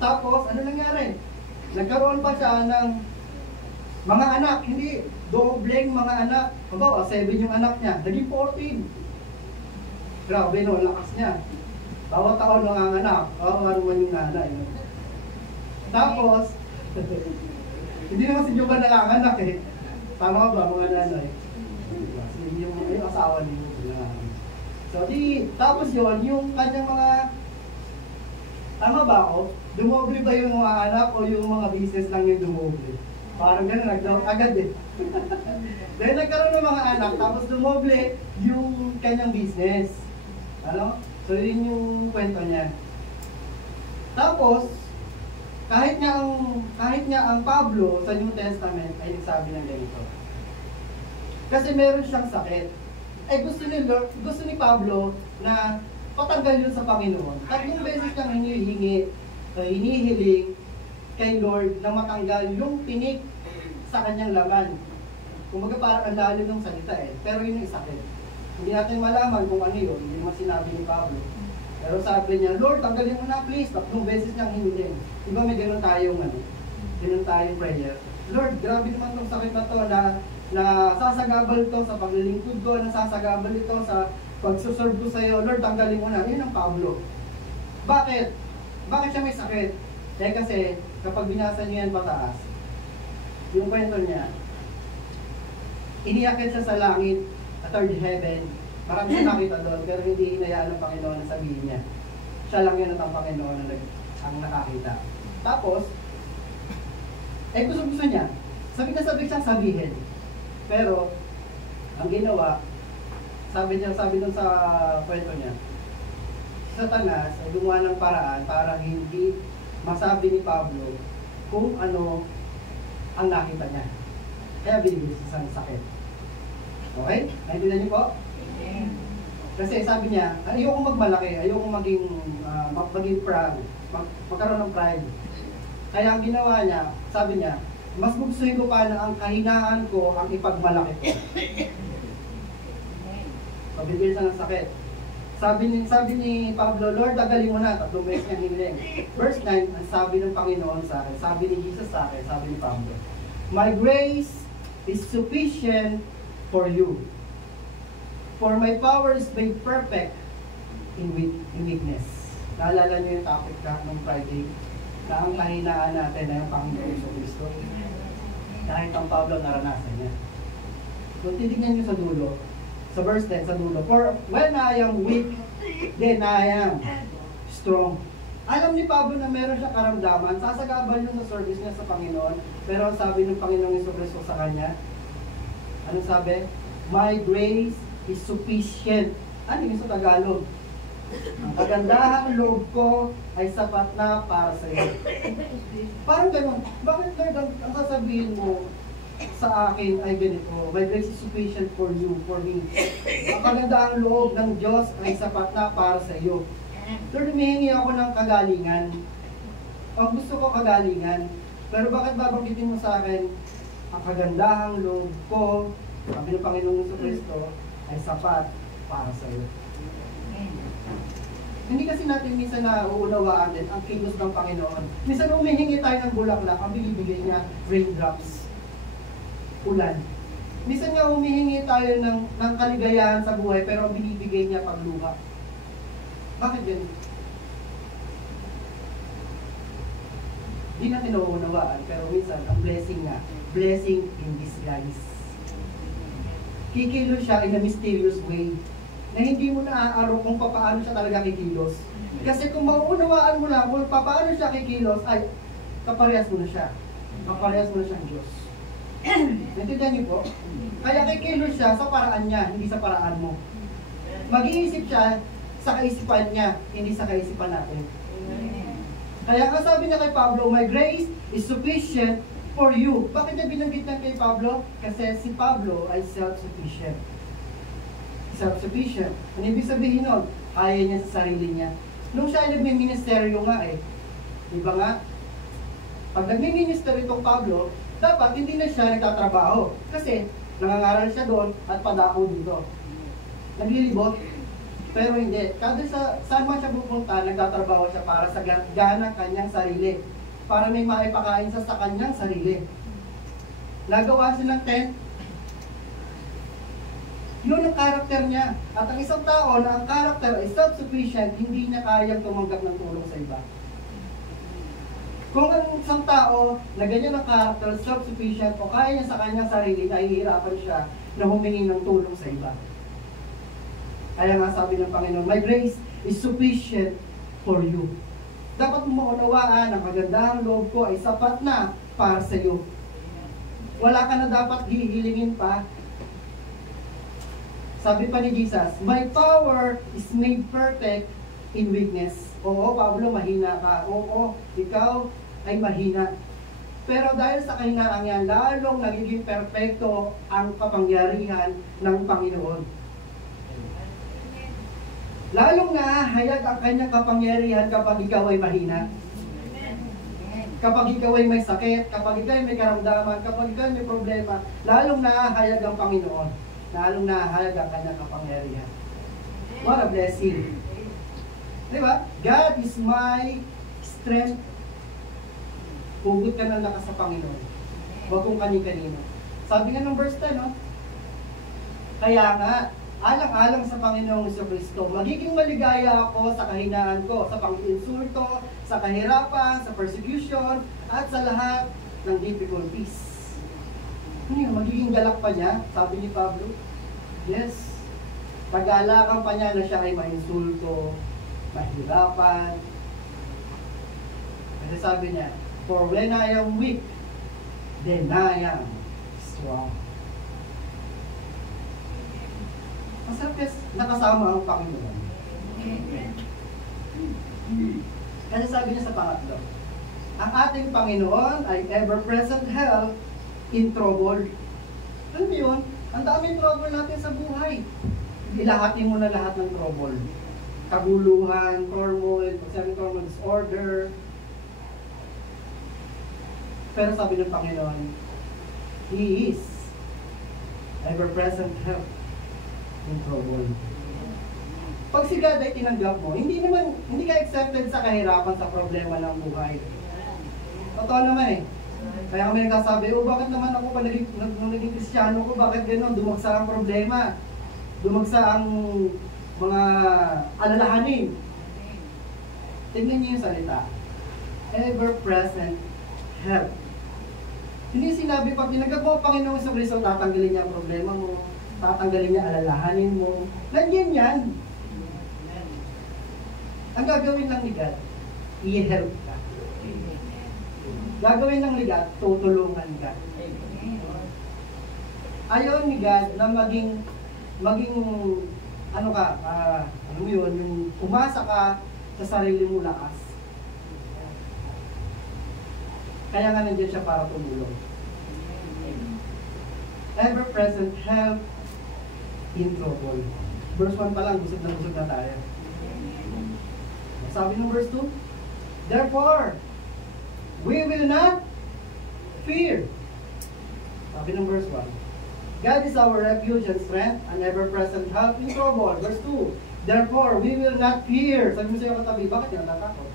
Tapos, ano nangyari? Nagkaroon pa siya ng mga anak, hindi dobleng mga anak. Habawa, 7 yung anak niya, naging 14. Grabe no, lakas niya. Bawat taon ng ang anak, ano man yung nanay. No? Tapos, hindi naman si Juba nanganganak eh. Tama ba mga nanay? Yung asawa niyo. So, tapos yun, yung kanyang mga, tama ba ako? Dumoble ba yung mga anak o yung mga business lang yung dumoble? Parang gano'n, agad eh. Dahil nagkaroon ng mga anak, tapos dumoble yung kanyang business. Ano? So, yun yung kwento niya. Tapos, kahit nga ang Pablo sa New Testament ay nagsabi ng ganito. Kasi meron siyang sakit. Gusto ni Pablo na patanggal yun sa Panginoon. 3 beses siyang hinihiling kay Lord na matanggal yung tinik sa kanyang laman. Kumbaga parang ang lalim ng salita eh. Pero yun yung sakit. Hindi natin malaman kung ano yun. Hindi naman sinabi ni Pablo. Pero sabi niya, Lord, tanggalin mo na please. 3 beses niyang hinihiling. Diba may ganun tayong prayer. Lord, grabe naman itong sakit na to na sasagabal ito sa paglilingkod ko, nasasagabal ito sa pagsuserve ko sa iyo. Lord, tanggalin mo na. Yun ang Pablo. Bakit? Bakit siya may sakit? Kasi kapag binasa niyo yan pataas, yung kwento niya, iniakit siya sa langit, at third heaven. Marami siya nakita doon, pero hindi hinayaan ng Panginoon na sabihin niya. Siya lang yun at ang Panginoon ang nakakita. Tapos, gusto niya. Sabi siyang sabihin. Pero, ang ginawa, sabi doon sa kwento niya, Satanas ay gumawa ng paraan para hindi masabi ni Pablo kung ano ang nakita niya. Kaya binigay sa isang sakit. Okay? Naintindihan niyo po? Kasi sabi niya, ayokong magmalaki, ayokong maging proud, magkaroon ng pride. Kaya ang ginawa niya, sabi niya, mas gustuhin ko pa na ang kahinaan ko ang ipagmalaki ko. Pabigyan siya ng sakit. Sabi ni Pablo, Lord, tagalin mo na, 3 beses niyang hiniling. Verse 9, ang sabi ng Panginoon sa akin, sabi ni Jesus sa akin, sabi ni Pablo, My grace is sufficient for you. For my power is made perfect in weakness. Naalala niyo yung topic ng Friday, na ang kahinaan natin ay ang Panginoon sa Kristo. Kahit ang Pablo naranasan niya. Kung titignan niyo sa dulo, sa verse 10, sa dulo, for when I am weak, then I am strong. Alam ni Pablo na meron siya karamdaman, sasagabal yun sa service niya sa Panginoon, pero ang sabi ng Panginoong Jesucristo sa kanya, anong sabi? My grace is sufficient. Ano yun sa Tagalog? Ang kagandahang loob ko ay sapat na para sa iyo. Parang gano'n, bakit Lord ang sasabihin mo sa akin ay ganito, my grace is sufficient for you, for me. Ang kagandahang loob ng Diyos ay sapat na para sa iyo. Lord, humihingi ako ng kagalingan. Ang gusto ko kagalingan. Pero bakit babanggitin mo sa akin, ang kagandahang loob ko, sabi ng Panginoong Jesucristo, ay sapat para sa iyo. Hindi kasi natin minsan nauunawaan din ang kilos ng Panginoon. Minsan humihingi tayo ng bulaklak, ang binibigay niya, raindrops, ulan. Minsan nga humihingi tayo ng kaligayahan sa buhay, pero ang binibigay niya pagluha. Bakit yan? Hindi natin nauunawaan, pero minsan ang blessing nga, blessing in disguise. Kikilos siya in a mysterious way, na hindi mo naaaro kung paano siya talaga kikilos. Kasi kung mauunawaan mo lang kung paano siya kikilos, ay kaparehas mo na siya. Kaparehas mo na siyang Diyos. Naintindihan niyo po? Kaya kikilos siya sa paraan niya, hindi sa paraan mo. Mag-iisip siya sa kaisipan niya, hindi sa kaisipan natin. Kaya nga sabi niya kay Pablo, my grace is sufficient for you. Bakit niya binanggit niya kay Pablo? Kasi si Pablo ay self-sufficient. Self-sufficient. Ano ibig sabihin nun? Kaya niya sa sarili niya. Nung siya ay nagmi-ministeryo nga diba nga? Pag nagmi-ministeryo itong Pablo, dapat hindi na siya nagtatrabaho. Kasi nangangaral siya doon at padako dito. Naglilibot. Pero hindi. Kada saan man siya pupunta, nagtatrabaho siya para sa gana kanyang sarili. Para may maipakain sa kanyang sarili. Nagawa siya ng tent. Yun ang karakter niya. At ang isang tao na ang karakter ay self-sufficient, hindi niya kayang tumanggap ng tulong sa iba. Kung ang isang tao na ganyan ang karakter, self-sufficient, o kaya niya sa kanyang sarili, nahihirapan siya na humingi ng tulong sa iba. Kaya nga sabi ng Panginoon, my grace is sufficient for you. Dapat mo maunawaan ang kagandahang loob ko ay sapat na para sa iyo. Wala ka na dapat hihilingin pa. Sabi pa ni Jesus, my power is made perfect in weakness. Oo, Pablo, mahina ka. Oo, ikaw ay mahina. Pero dahil sa kahinaan yan, lalong nagiging perfecto ang kapangyarihan ng Panginoon. Lalong nahayag ang kanyang kapangyarihan kapag ikaw ay mahina. Kapag ikaw ay may sakit, kapag ikaw ay may karamdaman, kapag ikaw ay may problema, lalong nahayag ang Panginoon. Lalong nahayag ang kanyang kapangyarihan. What a blessing. Diba? God is my strength. Hugot ka ng lakas sa Panginoon. Huwag kong kani-kanino. Sabi nga ng verse 10, no? Kaya nga, alang-alang sa Panginoong Jesucristo, magiging maligaya ako sa kahinaan ko, sa pang-insulto, sa kahirapan, sa persecution, at sa lahat ng difficulties. Ano yun? Magiging galak pa niya, sabi ni Pablo. Yes. Pag-alakan pa niya na siya ay ma-insulto, mahirapan. Kasi sabi niya, for when I am weak, then I am strong. Masarap kasi nakasama ang Panginoon. Kasi sabi niya sa pangatlo, ang ating Panginoon ay ever-present help in trouble. Alam mo yun? Ang daming trouble natin sa buhay. Ilahati mo na lahat ng trouble. Kaguluhan, turmoil, turmoil, disorder. Pero sabi ng Panginoon, He is ever-present help in trouble. Pag si God ay tinanggap mo, hindi ka accepted sa kahirapan, sa problema ng buhay. Totoo naman Kaya kami nagsasabi, bakit naman ako pa naging Kristiyano ko, bakit gano'n? Dumagsa ang problema. Dumagsa ang mga alalahanin. Tingnan niyo yung salita. Ever-present help. Hindi sinabi, pag tinanggap mo ang Panginoong Jesucristo, tatanggalin niya ang problema mo, tatanggalin niya alalahanin mo. Nandiyan yan. Ang gagawin lang ni God, i-help ka. Gagawin lang ni God, tutulungan ka. Ayaw ni God na maging ano ka, ano mo yun, yung umasa ka sa sarili mo lakas. Kaya nga nandiyan siya para tumulong. Ever-present help in trouble. Verse 1 pa lang, busog na tayo. Sabi ng verse 2, therefore, we will not fear. Sabi ng verse 1, God is our refuge and strength, an ever-present help in trouble. Verse 2, therefore, we will not fear. Sabi mo sa'yo katabi, bakit yung natatakot?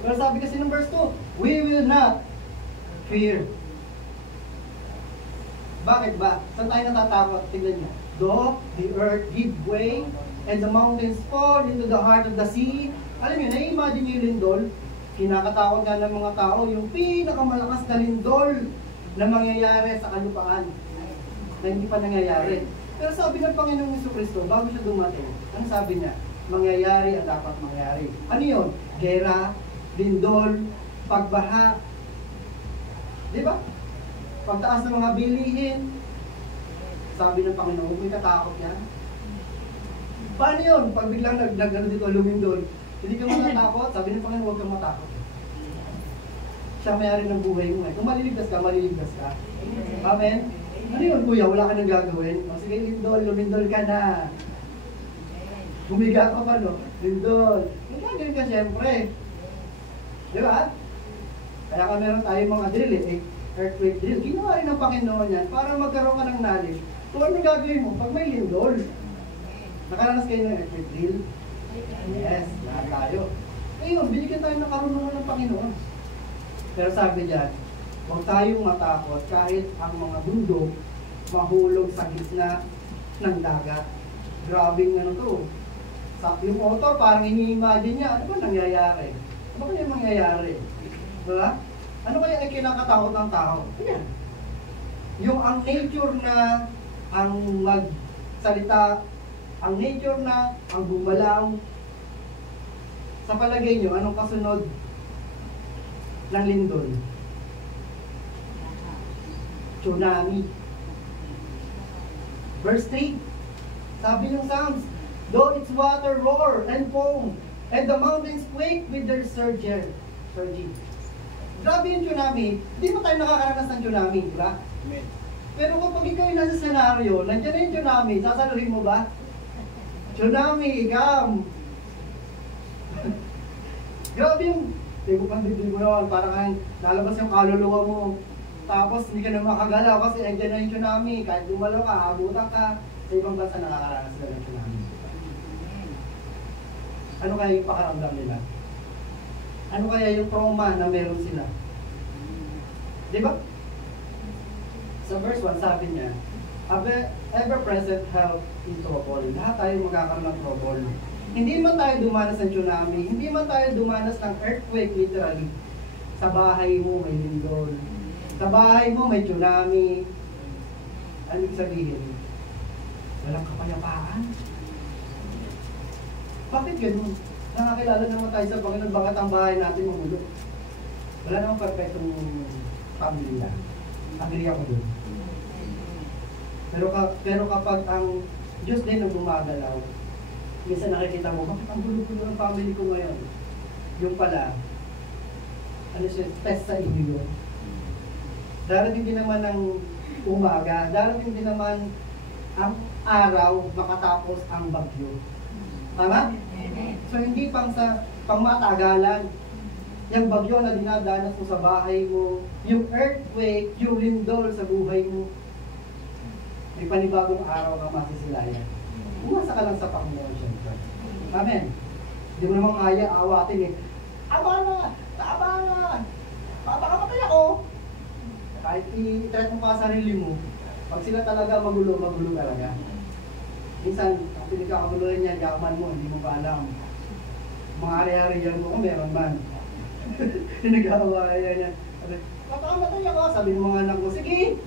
Pero sabi kasi ng verse 2, we will not fear. Bakit ba? Saan tayo natatakot? Tingnan niyo. Though the earth give way and the mountains fall into the heart of the sea. Alam niyo, na-imagine niyo yung lindol. Kinakatakot nga ng mga tao yung pinakamalakas na lindol na mangyayari sa kalupaan na hindi pa nangyayari. Pero sabi ng Panginoong Jesucristo, bago siya dumating, ang sabi niya, mangyayari ang dapat mangyari. Ano yun? Gera, lindol, pagbaha. Di ba? Pagtaas ng mga bilihin, sabi ng Panginoon, may katakot yan. Paano yun? Pag biglang dito lumindol, Hindi ka matatakot. Sabi ng Panginoon, huwag kang matakot. Siya may-ari ng buhay mo eh. Kung maliligtas ka, maliligtas ka. Amen? Ano yun, kuya? Wala ka nang gagawin? O sige, lindol, lumindol ka na. Bumiga ka pa, no? Lindol. Gagawin ka siyempre. Di ba? Kaya ka meron tayong mga drill eh. Earthquake drill. Ginawa rin ng Panginoon yan para magkaroon ka ng knowledge. Kung ano gagawin mo pag may lindol. Nakaranas kayo ng earthquake drill? Yes, lahat tayo. Ngayon, binigyan tayo ng karunungan ng Panginoon. Pero sabi diyan, huwag tayong matakot kahit ang mga bundok mahulog sa gitna ng dagat. Grabing ano to. Yung author parang ini-imagine niya, ano ba nangyayari? Ano kaya mangyayari? Diba? Ano kaya ay kinakatakot ng tao? Ayan. Yung ang nature na ang magsalita, ang nature na ang gumalaw, sa palagay nyo, anong kasunod ng lindol? Tsunami. Verse 3, sabi ng Psalms, though its water roar and foam, and the mountains quake with their surging. Grabe yung tsunami. Hindi pa tayo nakakaranas ng tsunami, di ba? Amen. Pero kapag ikaw yung nasa senaryo, nandiyan na yung tsunami, sasaluhin mo ba? Tsunami, ikam! Grabe yung, tigo pang dibdib mo naman, parang kang nalabas yung kaluluwa mo. Tapos hindi ka na makagalaw kasi nandiyan na yung tsunami. Kahit gumalaw ka, abutan ka, sa ibang bansa nakakaranas sila ng tsunami. Ano kaya yung pakaramdam nila? Ano kaya yung trauma na meron sila? Di ba? Sa verse 1, sabi niya, ever-present help in trouble. Lahat tayo magkakaroon ng trouble. Hindi man tayo dumanas ng tsunami, hindi man tayo dumanas ng earthquake literally. Sa bahay mo may lindol. Sa bahay mo may tsunami. Ano ibig sabihin? Walang kapayapaan. Bakit ganun? Nakakilala naman tayo sa Panginoon, bakit ang bahay natin magulo? Wala namang perfectong pamilya. Agree ako dun. Pero kapag ang Diyos din ang gumagalaw, minsan nakikita mo, bakit ang gulo-gulo ng family ko ngayon? Yung pala, ano siya, test sa inyo yun. Darating din naman ng umaga, darating din naman ang araw, makatapos ang bagyo. Tama? So hindi pang matagalan. Yung bagyo na dinadanas mo sa bahay mo, yung earthquake, yung lindol sa buhay mo, may panibagong araw kang masisilayan. Umasa ka lang sa Panginoon, syempre. Amen. Hindi mo naman kaya awatin eh. Aba na! Papakamatay ako! Kahit i-threat mo pa sa sarili mo, pag sila talaga magulo talaga. Minsan, ang pinagkakaguluhan niya, yaman mo, hindi mo pa alam. Mga ari-ariyan mo, meron man. Pinag-aawayan niya. Papakamatay ako, sabi ng mga anak mo, sige!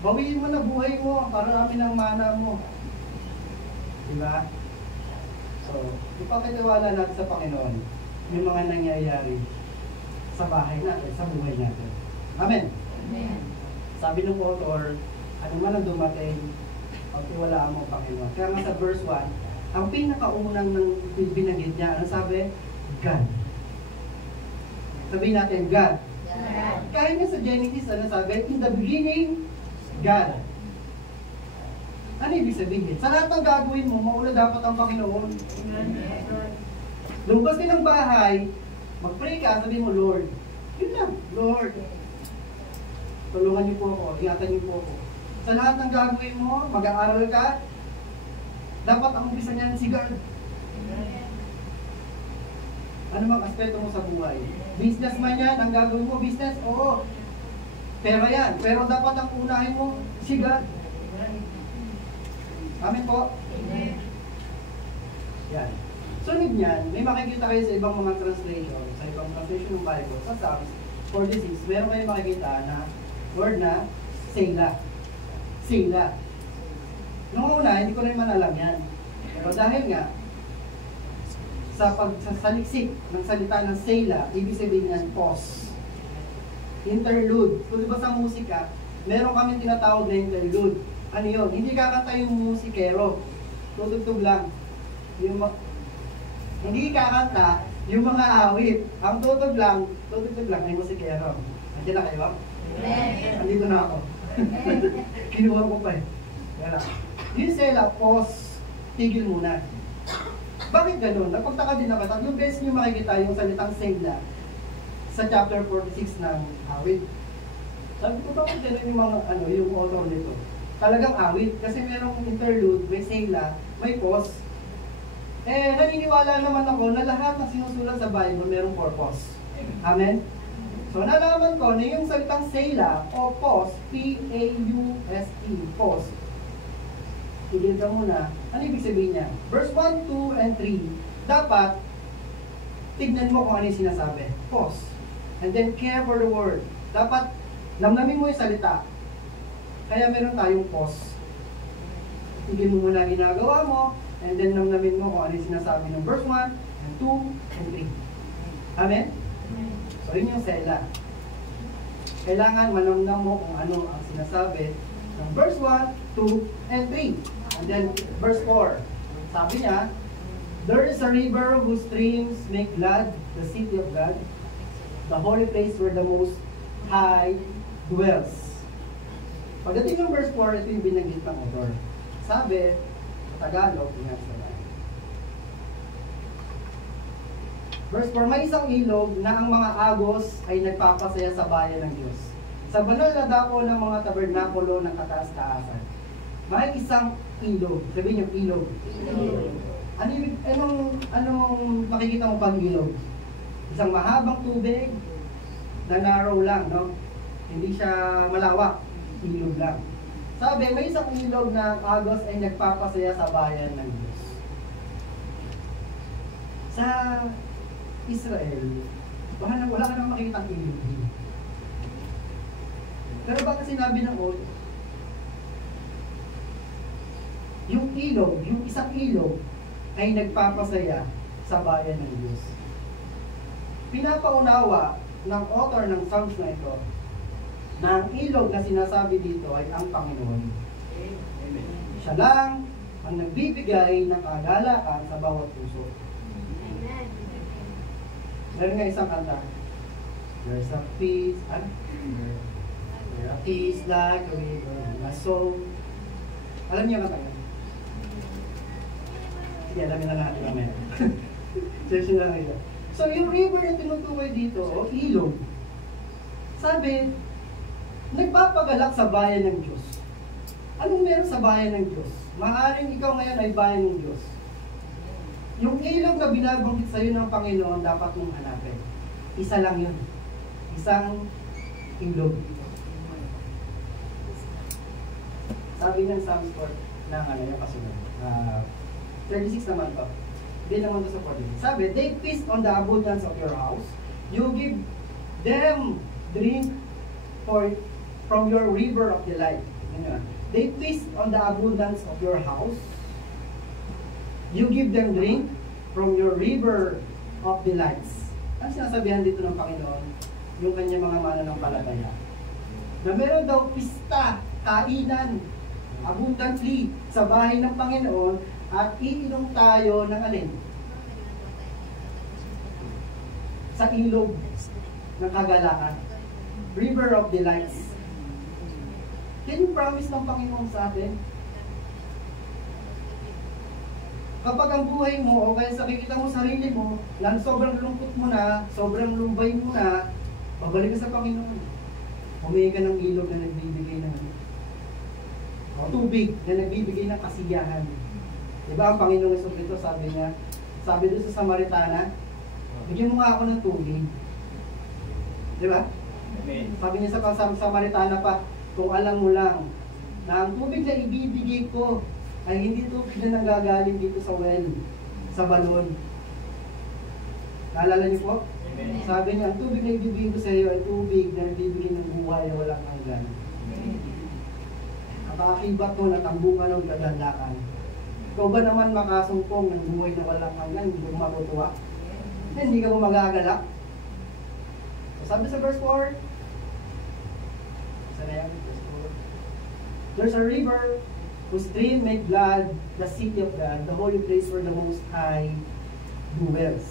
Bawiin mo na buhay mo, para namin ang mana mo. Diba? So, ipakitiwala natin sa Panginoon yung mga nangyayari sa bahay natin, sa buhay natin. Amen? Amen. Sabi ng author, ano man ang dumating, pagtiwalaan mo, Panginoon. Kaya nga sa verse 1, ang pinakaunang ng binanggit niya, ano sabi? God. Sabihin natin, God. God. Kahit nga sa Genesis, ano sabi? In the beginning, God. Ano ibig sabihin? Sa lahat ng gagawin mo, mauna dapat ang Panginoon. Lumabas ka ng bahay, mag-pray ka, sabihin mo, Lord. Yun lang, Lord. Tulungan niyo po ako, ingatan niyo po ako. Sa lahat ng gagawin mo, mag-aaral ka, dapat ang umpisa niyan si God. Ano mang aspeto mo sa buhay? Business man yan, ang gagawin mo, business, oo. Pero yan, pero dapat ang unahin mo, si God. Amen po? Amen. Yan. Sunod niyan, may makikita kayo sa ibang mga translation, sa ibang translation ng Bible, sa Psalms 46, meron kayo makikita na word na Selah. Selah. Noong una, hindi ko rin man alam yan. Pero dahil nga, sa pagsasaliksik ng salita ng Selah, ibig sabihin yan, pause. Interlude. Kung diba sa musika, meron kami tinatawag na interlude. Ano yun? Hindi kakanta yung musikero. Tutugtog lang. Yung Hindi kakanta yung mga awit. Ang tutog lang ay musikero. Andiyan na kayo? Andito na ako. Kinuha ko pa eh. Kaya lang. Yung sela, pause, tigil muna. Bakit ganun? Napagtaka din ako. Yung beses nyo makikita yung salitang sela sa chapter 46 ng awit. Sabi ko, bakit ganun yung mga, yung author nito? Talagang awit. Kasi merong interlude, may sela, may pause. Naniniwala naman ako na lahat na sinusulat sa Bible merong purpose. Amen? So, nalaman ko na yung salitang sela o pause, P-A-U-S-E, pause. Tigil ka muna. Ano ibig sabihin niya? Verse 1, 2, and 3. Dapat, tignan mo kung ano yung sinasabi. Pause. And then, care for the word. Dapat, namnamin mo yung salita. Kaya meron tayong pause. Tigil mo muna ginagawa mo, and then namnamin mo kung ano yung sinasabi ng verse 1, and 2, and 3. Amen? So, yun yung sela. Kailangan manamnam mo kung ano ang sinasabi ng verse 1, 2, and 3. And then, verse 4. Sabi niya, there is a river whose streams make glad the city of God, the holy place where the Most High dwells. Pagdating ng verse 4, ito yung binanggit ng author. Sabi, sa Tagalog, tingnan sa bahay. Verse 4, may isang ilog na ang mga agos ay nagpapasaya sa bayan ng Diyos. Sa banal na dako ng mga tabernakulo ng kataas-taasan. May isang ilog. Sabihin yung ilog. Anong makikita mo pag ilog? Isang mahabang tubig na narrow lang, no? Hindi siya malawak. Ilog lang. Sabi, may isang ilog na agos ay nagpapasaya sa bayan ng Diyos. Sa Israel, wala ka nang makikita ang ilog. Pero bakit sinabi ng oath? Yung ilog, yung isang ilog, ay nagpapasaya sa bayan ng Diyos. Pinapaunawa ng author ng Psalms na ito, na ang ilog na sinasabi dito ay ang Panginoon. Amen. Siya lang ang nagbibigay ng kagalakan sa bawat puso. Amen. Meron nga isang kanta. There's a peace, there's a peace like a river in my soul. Alam niyo ang kanta yan? Sige, alamin na natin namin. So, yung river na tinutukoy dito, o ilog, sabi, nagpapagalak sa bayan ng Diyos. Anong meron sa bayan ng Diyos? Maaaring ikaw ngayon ay bayan ng Diyos. Yung ilog na binabanggit sa iyo ng Panginoon, dapat mong hanapin. Isa lang yun. Isang ilog. Sabi ng Psalms 4 ng yung kasunod. 36 naman to. Hindi naman to sa 46. Sabi, they feast on the abundance of your house. You give them drink from your river of delight. They feast on the abundance of your house. You give them drink from your river of delights. Ang sinasabihan dito ng Panginoon, yung kanyang mga mananampalataya, na meron daw pista, kainan, abundantly sa bahay ng Panginoon, at iinom tayo ng alin? Sa ilog ng kagalakan. River of delights. Yan yung promise ng Panginoon sa atin. Kapag ang buhay mo, o kaya sa kikita mo sarili mo, na sobrang lungkot mo na, sobrang lumbay mo na, babalik ka sa Panginoon. Humingi ka ng ilog na nagbibigay ng tubig na nagbibigay ng kasiyahan. Diba ang Panginoon Hesus dito, sabi doon sa Samaritana, bigyan mo nga ako ng tubig. Diba? Okay. Sabi niya sa Samaritana pa, kung alam mo lang, na ang tubig na ibibigay ko ay hindi tubig na nanggagaling dito sa well, sa balon. Naalala niyo po? Amen. Sabi niya, ang tubig na ibibigay ko sa iyo ay tubig na ibibigay ng buhay na walang hanggan. Ang kaakibat mo na tambungan ng kagandakan. Ikaw ba naman makasumpong ng buhay na walang hanggan, hindi mo matutuwa? Hindi ka mo magagalak? So sabi sa verse 4, there's a river whose stream make glad the city of God, the holy place where the Most High doers.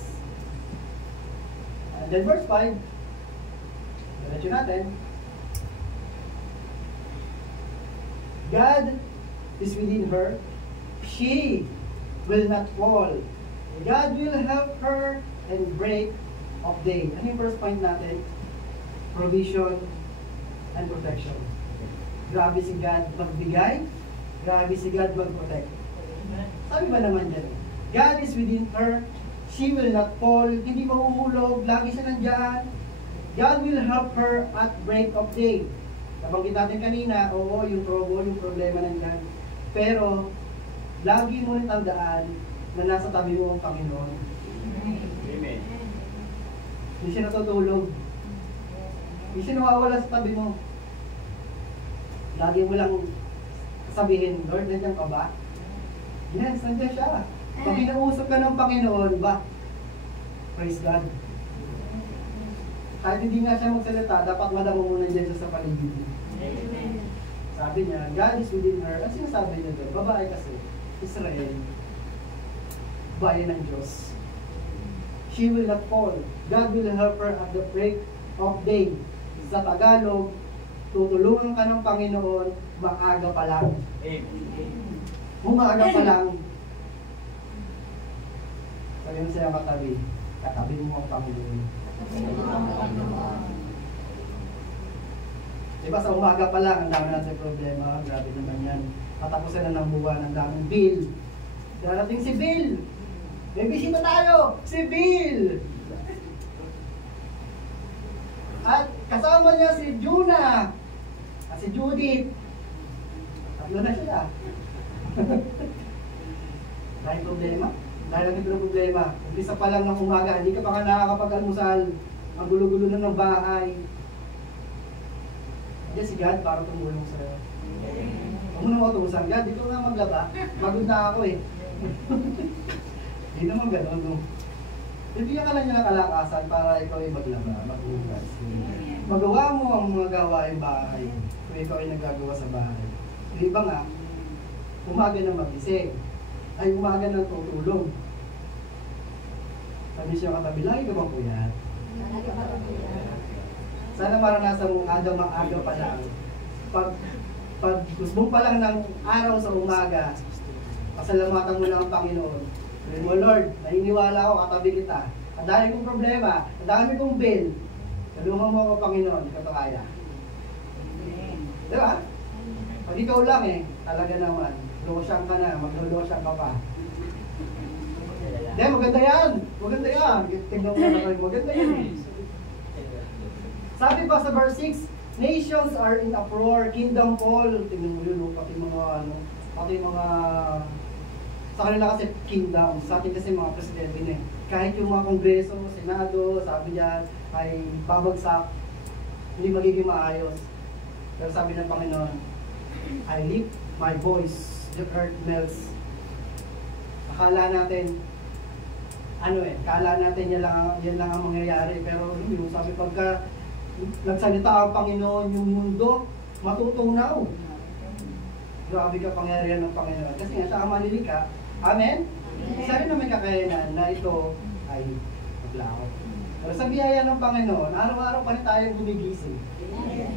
And then verse 5, diretso natin. God is within her. She will not fall. God will help her and break of day. Ano yung first point natin? Provision and protection. Grabe si God magbigay. Grabe si God mag-protect. Sabi ba naman dyan? God is within her. She will not fall. Hindi mahuhulog. Lagi siya nandiyan. God will help her at break of day. Nabanggit natin kanina, oo, yung trouble, yung problema nandiyan. Pero, lagi mo rin tandaan na nasa tabi mo ang Panginoon. Amen. Hindi siya natutulog. Hindi siya nawawala sa tabi mo. Lagi mo lang sabihin, Lord, nandiyan ka ba? Yes, nandiyan siya. Pag kinausap ka ng Panginoon, ba? Praise God. Kahit hindi nga siya magsalita, dapat madamo mo nandiyan siya sa paligid. Amen. Sabi niya, God is within her. Ang sinasabi niya doon, babae kasi, Israel, bayan ng Diyos. She will not fall. God will help her at the break of day. Sa Tagalog, tutulungan ka ng Panginoon, maaga pa lang. Umaga pa lang. Sabi mo sa'yo katabi, katabi mo ang Panginoon. Diba sa umaga pa lang, ang dami natin problema, grabe naman yan. Patapusin na ng buwan, ang daming bill. Darating si Bill. May bisita tayo, si Bill. At kasama niya si Juna at si Judith. Tatlo na sila. Dahil problema? Dahil ang ito ng problema. Umpisa pa lang ng umaga, hindi ka pa nga nakakapag-almusal. Ang gulo-gulo na ng bahay. Hindi si God para tumulong sa'yo. Huwag mo na matusan. God, dito na maglaba. Magod na ako eh. Hindi naman gano'n, no? Bibigyan ka lang niya ng kalakasan para ikaw ay maglaba, maghugas. Magawa mo ang mga gawaing bahay kung ikaw ay naggagawa sa bahay. Yung iba nga, umaga na magising, ay umaga na tutulog. Sabi siya katabi, lagi ka bang puyat? Sana maranasan mo aga pa lang. Pag gusbong pa lang ng araw sa umaga, pasalamatan mo na ang Panginoon. Sabi mo, Lord, naniniwala ako, katabi kita. Ang dami kong problema, ang dami kong bill. Tulungan mo ako, Panginoon, hindi ka ito kaya. Di ba? Pag ikaw lang talaga naman, losyang ka na, maglolosyang ka pa. Hindi, maganda yan! Maganda yan! Tingnan mo na kayo, maganda yan eh. Sabi pa sa verse 6, nations are in uproar, kingdom fall. Tingnan mo yun, pati mga sa kanila kasi kingdom, sa atin kasi mga presidente na eh. Kahit yung mga kongreso, senado, sabi niya ay babagsak, hindi magiging maayos. Pero sabi ng Panginoon, I lift my voice, the earth melts. Akala natin, akala natin yan lang ang mangyayari. Pero yung sabi pagka nagsalita ang Panginoon, yung mundo, matutunaw. Grabe ka pangyarihan ng Panginoon. Kasi nga siya ang malilika. Amen? Isa rin na may kakayanan na ito ay maglaho. Pero sa biyaya ng Panginoon, araw-araw pa rin tayong gumigising.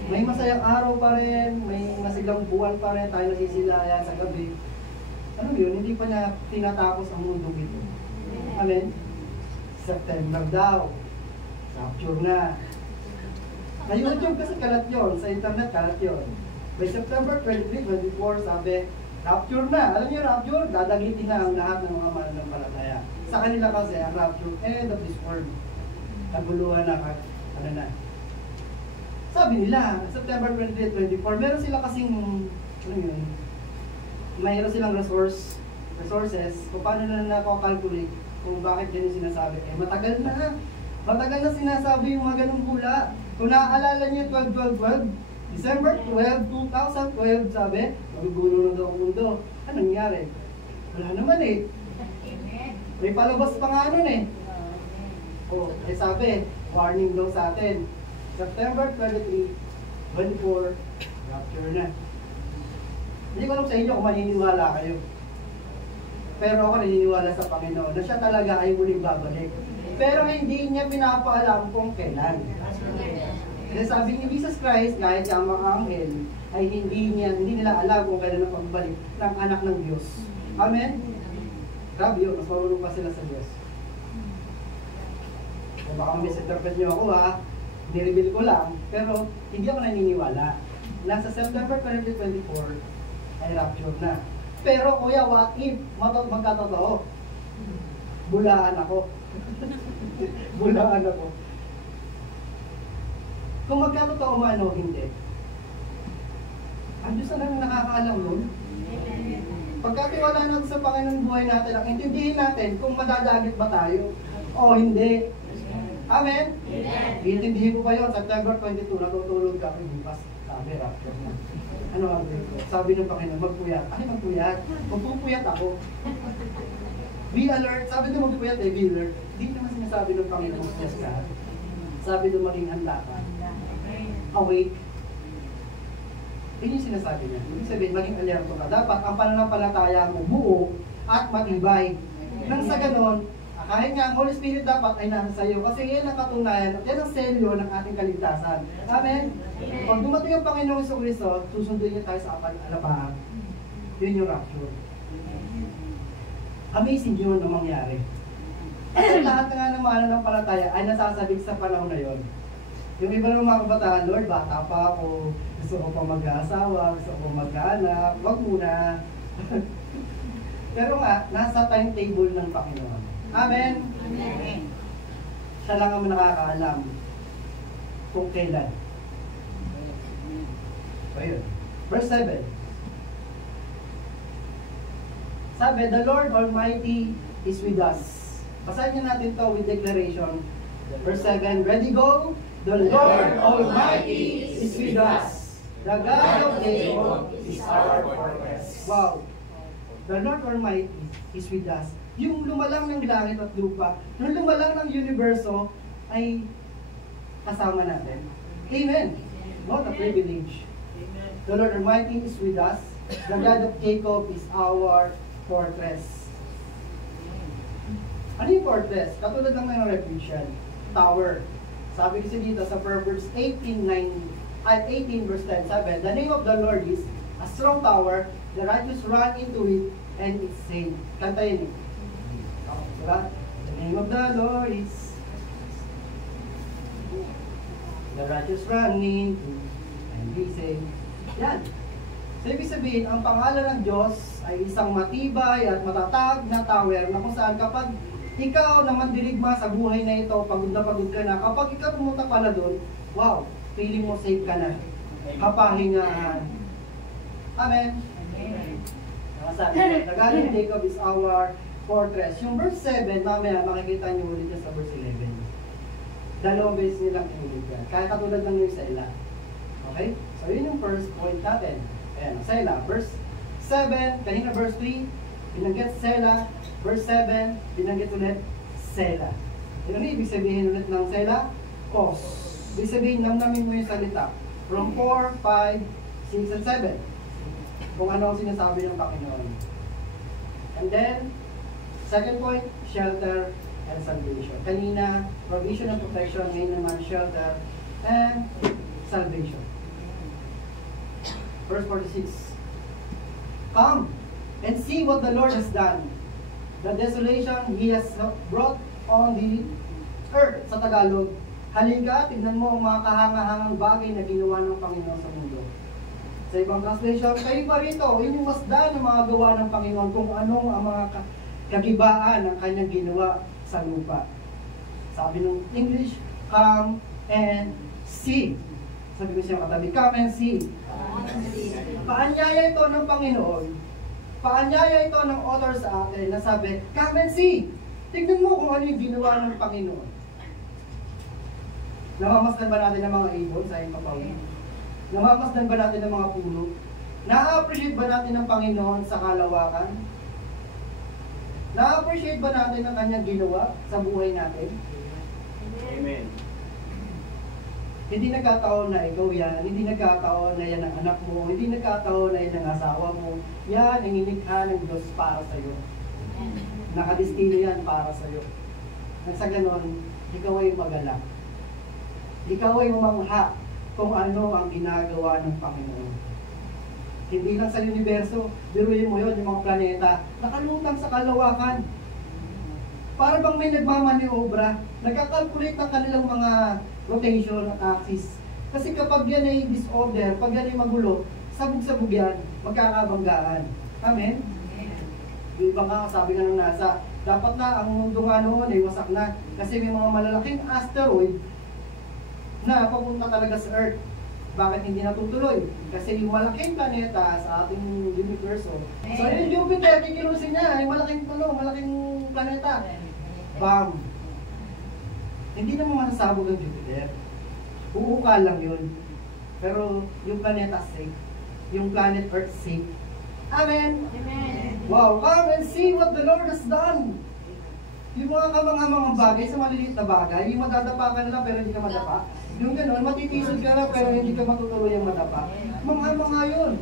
May masayang araw pa rin, may masigang buwan pa rin, tayo nasisilayan sa gabi. Ano yun? Hindi pa niya tinatapos ang mundo ito. Amen? September daw. Rapture na. Sa YouTube kasi kalat yun. Sa internet kalat yun. By September 23, 24, sabi, rapture na. Alam niyo, rapture, dadagitin na ang lahat ng mga mananampalataya. Sa kanila kasi, ang rapture, end of this world. Naguluhan na, Sabi nila, September 23, 24, meron sila kasing, mayroon silang resources, kung paano na nakakalculate, kung bakit ganyan sinasabi. Matagal na sinasabi yung mga ganung hula. Kung naaalala niyo, 12-12-12, December 12, 2012, sabi, magugulo na daw ang mundo. Anong nangyari? Wala naman eh. May palabas pa nga nun eh. Sabi, warning daw sa atin. September 23, 24, rapture na. Hindi ko alam sa inyo kung maniniwala kayo. Pero ako naniniwala sa Panginoon na siya talaga ay muling babalik. Pero hindi niya pinapaalam kung kailan. Kasi sabi ni Jesus Christ, kahit ang mga anghel, ay hindi nila alam kung kailan ang pagbalik ng anak ng Diyos. Amen? Grabe yun, mas marunong pa sila sa Diyos. So, baka misinterpret niyo ako nireveal ko lang, pero hindi ako naniniwala. Nasa September 2024 ay rapture na. Pero kuya, what if magkatotoo? Bulaan ako. Bulaan ako. Kung magkatotoo man o hindi. Ang Diyos na lang nakakaalam nun. Pagkatiwala natin sa Panginoon buhay natin, ang intindihin natin kung madadagit ba tayo o hindi. Amen? Iintindihin ko ba yun? September 22, natutulog ka, bukas, sabi, rapture na. Ano ang ko? Sabi ng Panginoon, magpuyat. Ay, magpuyat. Magpupuyat ako. Be alert. Sabi ng magpuyat be alert. Hindi naman sinasabi ng Panginoon, yes ka. Sabi ng maging handa ka. Awake. Yun yung sinasabi niya. Ibig sabihin, maging alerto ka. Dapat ang pananampalataya mo buo at matibay. Nang sa ganon, kahit nga ang Holy Spirit dapat ay nasa sa iyo. Kasi yan ang katunayan at yan ang selyo ng ating kaligtasan. Amen? Pag dumating ang Panginoong Jesucristo, susunduin niya tayo sa alapahan. Yun yung rapture. Amazing yun ang mangyari. At lahat nga ng mananampalataya ay nasasabik sa panahon na yon. Yung iba ng mga kabataan, Lord, bata pa ako, gusto ko pa mag-aasawa, gusto ko mag-anak, wag muna. Pero nga, nasa timetable ng Panginoon. Amen? Amen. Siya lang ang nakakaalam kung kailan. Ayun. Verse 7. Sabi, the Lord Almighty is with us. Basahin niyo natin to with declaration. Verse 7, ready, go? The Lord Almighty is with us. The God of Jacob is our fortress. Wow. The Lord Almighty is with us. Yung lumalang ng langit at lupa, yung lumalang ng universo, ay kasama natin. Amen. What a privilege. The Lord Almighty is with us. The God of Jacob is our fortress. Ano yung fortress? Katulad lang ng refuge yan. Tower. Sabi kasi dito sa Proverbs 18 verse 10, sabi, the name of the Lord is a strong tower, the righteous run into it, and it's safe. Kantayin eh. Diba? The name of the Lord is the righteous run into and be safe. Yan. So, ibig sabihin, ang pangalan ng Diyos ay isang matibay at matatag na tower na kung saan kapag ikaw naman dirigma sa buhay na ito, pagod ka na, kapag ikaw pumunta pala doon, wow, feeling mo safe ka na. Kapahingahan. Amen? Amen. Sabi ko, the God of Jacob is our fortress. Yung verse 7, mamaya makikita nyo ulit sa verse 11. Dalawang beses nilang inulit yan. Kaya katulad lang yung Sela. Okay? So, yun yung first point natin. Ayan, Sela. Verse 7, kanina verse 3, binanggit Sela. Verse 7, binanggit ulit Sela. Ano ibig sabihin ulit ng Sela? Pause. Ibig sabihin, namnamin mo yung salita. From 4, 5, 6, and 7. Kung ano ang sinasabi ng Panginoon. And then, second point, shelter and salvation. Kanina, provision and protection. Ngayon naman, shelter and salvation. Verse 46. Come and see what the Lord has done. The desolation He has brought on the earth. Sa Tagalog, halika, tignan mo ang mga kahangahangang bagay na ginawa ng Panginoon sa mundo. Sa ibang translation, kayo pa rito, inyong masdan ang mga gawa ng Panginoon kung anong ang mga kagibaan ng kanyang ginawa sa lupa. Sabi ng English, come and see. Sabi ko siya katabi, come and see. Paanyaya ito ng Panginoon. Paanyaya ito ng author sa atin na sabi, come and see. Tignan mo kung ano yung ginawa ng Panginoon. Namamasdan ba natin ng mga ibon sa iyong kapawin? Namamasdan ba natin ng mga puno? Na-appreciate ba natin ng Panginoon sa kalawakan? Na-appreciate ba natin ang kanyang ginawa sa buhay natin? Amen. Hindi nagkataon na ikaw yan, hindi nagkataon na yan ang anak mo, hindi nagkataon na yan ang asawa mo. Yan ang inikha ng Diyos para sa iyo. Nakadestino yan para sa'yo. At sa ganon, ikaw ay magalak. Ikaw ay mamangha kung ano ang ginagawa ng Panginoon. Hindi lang sa universo, biruin mo yun, yung mga planeta, nakalutang sa kalawakan. Para bang may nagmamaniobra, nagkakalculate ng kanilang mga rotation at axis. Kasi kapag yan ay disorder, pag yan ay magulo, sabog-sabog yan, magkakabanggaan. Amen? Di ba nga, sabi nga ng NASA, dapat na ang mundo nga noon ay wasak na. Kasi may mga malalaking asteroid na papunta talaga sa Earth. Bakit hindi natutuloy? Kasi yung malaking planeta sa ating universo. So yung Jupiter, kikilusin niya, ay malaking planeta. Bam! Hindi naman masasabog ang Jupiter. Uuka lang yun. Pero yung planeta safe. Yung planet Earth safe. Amen? Amen. Wow! Come and see what the Lord has done! Yung mga kamang-mga bagay sa maliliit na bagay, yung madadapa ka na lang pero hindi ka madapa. Yung gano'n, matitisod ka na pero hindi ka matutuloy ang madapa. Mga yun.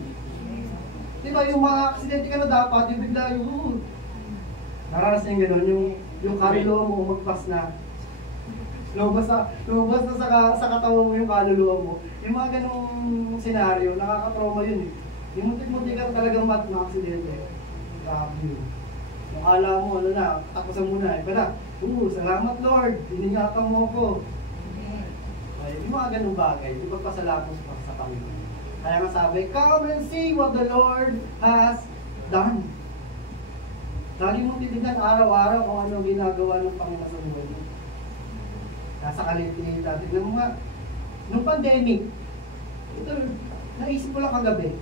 Diba yung mga aksidente ka na dapat, yung bigla yung nararas na yung gano'n, yung kaluluwa mo umagpas na. Lumabas na sa katawan mo yung kaluluwa mo. Yung mga ganong senaryo, nakaka-trauma yun eh. Yung muntik-muntik ka talagang ma-aksidente. Grabe yun. Yung ala mo, ano na, tapusan mo na. Pala, salamat Lord, iningatan mo ko. Yung mga ganong bagay, ipagpasalamat sa Panginoon. Kaya nga sabi, come and see what the Lord has done. Lagi mong titignan araw-araw kung ano ginagawa ng Panginoon sa buhay mo. Nasa kalititan. Tignan mo nga, nung pandemic, ito, naisip ko lang kagabi.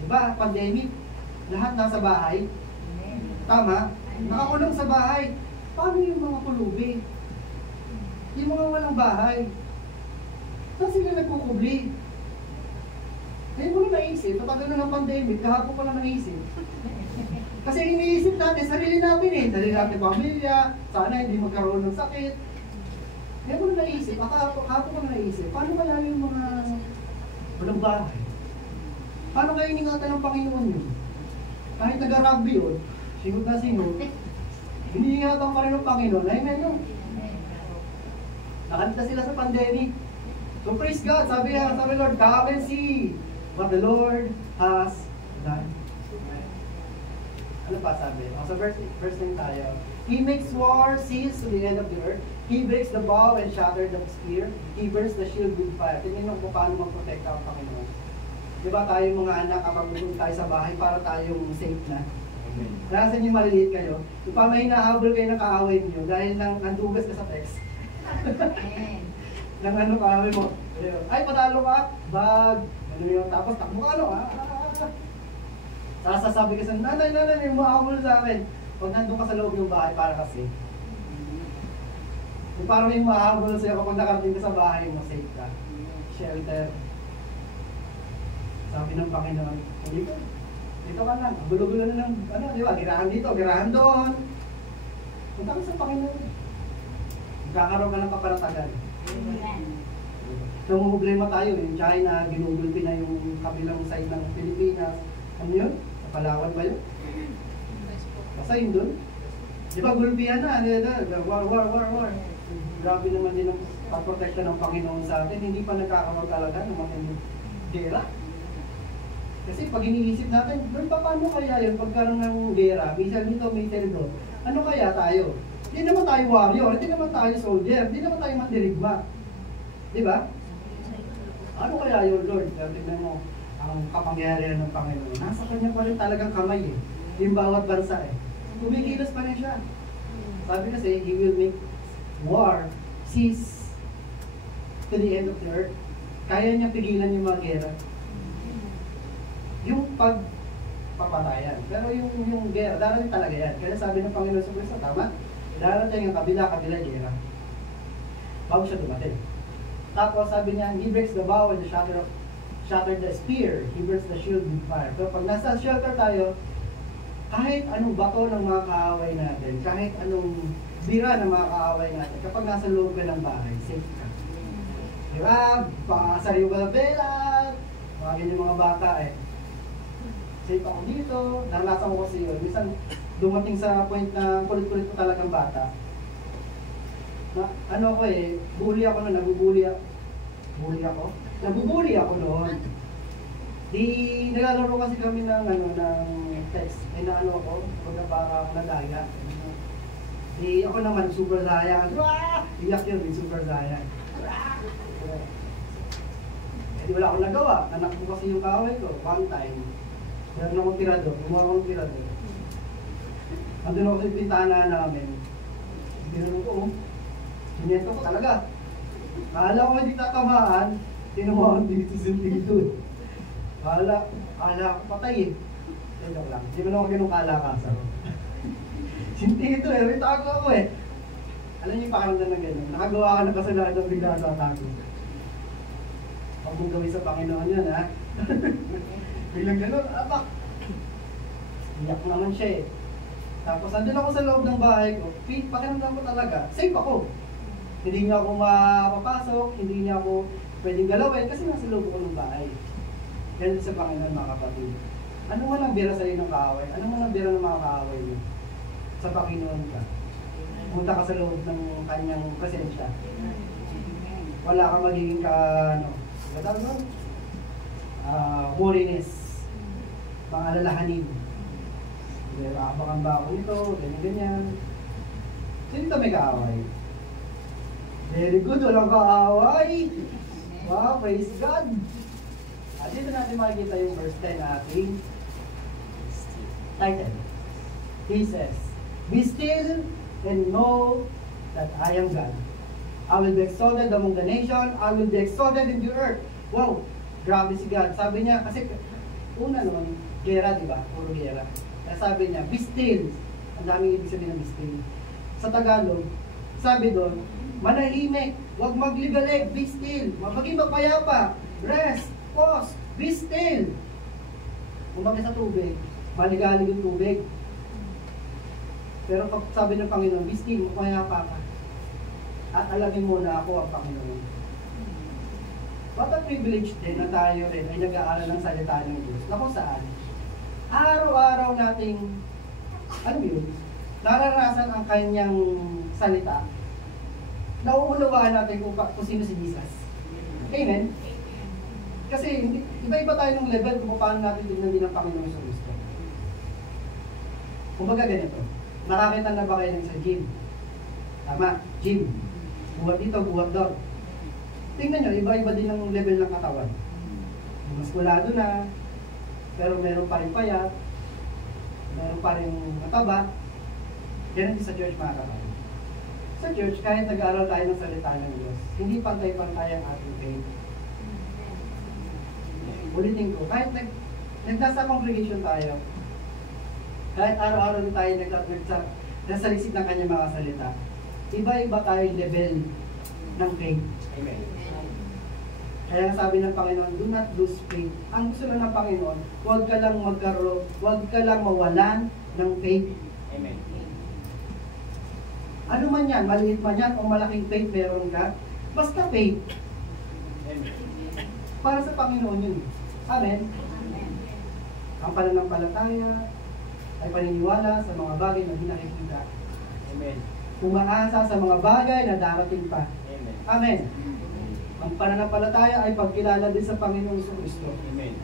Diba, pandemic, lahat nasa bahay. Tama? Nakakulong sa bahay. Paano yung mga pulubi? Yung mga walang bahay. Saan sila nagkukubli? Ngayon mo na naisip, patagal na ng pandemic, kahapon ko lang naisip. Kasi iniisip natin, sarili natin eh. Sarili natin pamilya, sana hindi magkaroon ng sakit. Ngayon mo na naisip, kahapon ko na naisip, paano kaya yung mga walang bahay? Paano kayo iningatan ng Panginoon yun? Kahit nag-rugby yun, singot na singot, iniingatan pa rin ng Panginoon. Amen yun. Nakanta sila sa pandemic. So praise God, sabi Lord, come and see what the Lord has done. Ano pa sabi? So verse 9 tayo. He makes war cease to the end of the earth. He breaks the bow and shatters the spear. He burns the shield with fire. Tingnan mo kung paano mag-protect ang Panginoon. Diba tayo mga anak, kapag pupunta tayo sa bahay, para tayong safe na. Nasaan yung maliliit kayo? Yung pa may hinahabol kayo ng kaaway niyo dahil nandugas ka sa text. Nang ano kaaway mo, ay patalo ka, bag, ano yung tapos takbo ka ano, sasasabi ka sa nanay, may mahabol sa akin. Pag nandun ka sa loob ng bahay, para kasi. Yung parang may mahabol sa'yo kapag nakarating ka sa bahay mo, safe ka. Shelter. Sabi ng Panginoon, dito ka lang, gulo-gulo na ng, di ba, girahan dito, girahan doon. Punta ka sa Panginoon. Magkakaroon ka ng kapanatagan. Namumblema tayo, yung China, ginugulpi na yung kabilang side ng Pilipinas. Ano yun? Palawan ba yun? Basta yun doon. Di ba, gulpihan na, war. Grabe naman din ang pagproteksyon ng Panginoon sa atin. Hindi pa nagkakaroon talaga ng mga gera. Kasi pag iniisip natin, paano kaya yun pagkaroon ng gera? Minsan dito, minsan doon. Ano kaya tayo? Hindi naman tayo warrior, hindi naman tayo soldier, hindi naman tayo mandirigma. Di ba? Ano kaya yun, Lord? Tignan mo, ang kapangyarihan ng Panginoon. Nasa kanya pa rin talagang kamay eh. Yung bawat bansa eh. Kumikilos pa rin siya. Sabi kasi, He will make war cease to the end of the earth. Kaya niya pigilan yung mga gera. Yung pagpapatayan. Pero yung gera, darating talaga yan. Kaya sabi ng Panginoon sa Kristo, tama? Darating yung kabila gera. Bago siya dumating. Tapos sabi niya, He breaks the bow and shattered the spear. He burns the shield with fire. So pag nasa shelter tayo, kahit anong bato ng mga kaaway natin, kahit anong bira ng mga kaaway natin, kapag nasa loob ka ng bahay, safe ka. Diba? Pakasariw ka ng bela, mga ganyan mga bata eh. Safe ako dito, naranasan ko kasi yun. Minsan, dumating sa point na kulit-kulit ko talagang bata. Na, ano ko bully ako na, nabubully ako noon. Di, nilalaro kasi kami ng, text. Naano ako, parang nadaya. Di, ako naman, super Saiyan. Iyak yun, super Saiyan. Di wala akong nagawa. Anak ko kasi yung kaaway ko, one time. Meron akong tirador, gumawa akong tirador. Andun ako sa pintahan namin. Ginanong ko, sinento ko talaga. Akala ko hindi tatamaan, tinumaan dito sentido. Akala ko patay Joke lang, hindi mo naman ganun kalakasan. Sentido ritago ako Alam niyo yung pakaramdam ng gano'n, nakagawa ka ng kasalanan ng bigla tatago. Huwag mong gawin sa Panginoon yan, ha? Biglang gano'n, abak! Iyak naman siya Tapos andun ako sa loob ng bahay ko, pakiramdam ko talaga, safe ako. Hindi niya ako mapapasok, hindi niya ako pwedeng galawin kasi nasa loob ko ng bahay. Ganun sa Panginoon, mga kapatid. Ano man ang bira sa'yo ng kaaway? Ano man ang bira ng mga kaaway mo? Sa Panginoon ka. Punta ka sa loob ng kanyang presensya. Wala kang magiging worriness, mga alalahanin. Abangan ba ako nito, ganyan. Sino ito may kaaway? Very good, walang kaaway. Wow, praise God. At dito natin makikita yung verse 10 na ating title. He says, "Be still and know that I am God. I will be exalted among the nation, I will be exalted in the earth." Wow, grabe si God. Sabi niya, kasi una naman, gera, di ba? Puro gera. Kaya sabi niya, be still. Ang daming ibig sabihin ng be still. Sa Tagalog, sabi doon, manahimik, huwag magligalig, be still. Maging mapayapa, rest, pause, be still. Kumbaga sa tubig, maligalig yung tubig. Pero pag sabi ng Panginoon, be still, mapayapa ka. At alamin mo na ako ang Panginoon. What a privilege din na tayo rin ay nag-aaral ng salita ng Diyos. Na kung saan, araw-araw nating, nararasan ang kanyang salita. Nauunawaan natin kung sino si Jesus. Amen? Kasi iba-iba tayo ng level kung paano natin tignan din ang Panginoon sa Kristo. Kumbaga ganito, nakakita na ba kayo ng sa gym? Tama, gym. Buhat dito, buhat doon. Tingnan nyo, iba-iba din ang level ng katawan. Muskulado na, pero meron pa rin payat, meron pa rin mataba. Ganun din sa church, mga kapatid. Sa church, kahit nag-aaral tayo ng salita ng Diyos, hindi pantay-pantay ang ating faith. Ulitin ko, kahit nasa congregation tayo, kahit araw-araw tayo nagsalisid ng kanyang mga salita, iba-iba tayong level ng faith. Amen. Kaya sabi ng Panginoon, do not lose faith. Ang gusto lang ng Panginoon, huwag ka lang huwag ka lang mawalan ng faith. Amen. Ano man yan, maliit man yan o malaking faith meron ka, basta faith. Amen. Para sa Panginoon yun. Amen? Ang pananampalataya ay paniniwala sa mga bagay na di nakikita. Amen. Umaasa sa mga bagay na darating pa. Amen. Amen. Ang pananampalataya ay pagkilala din sa Panginoong Kristo. Amen.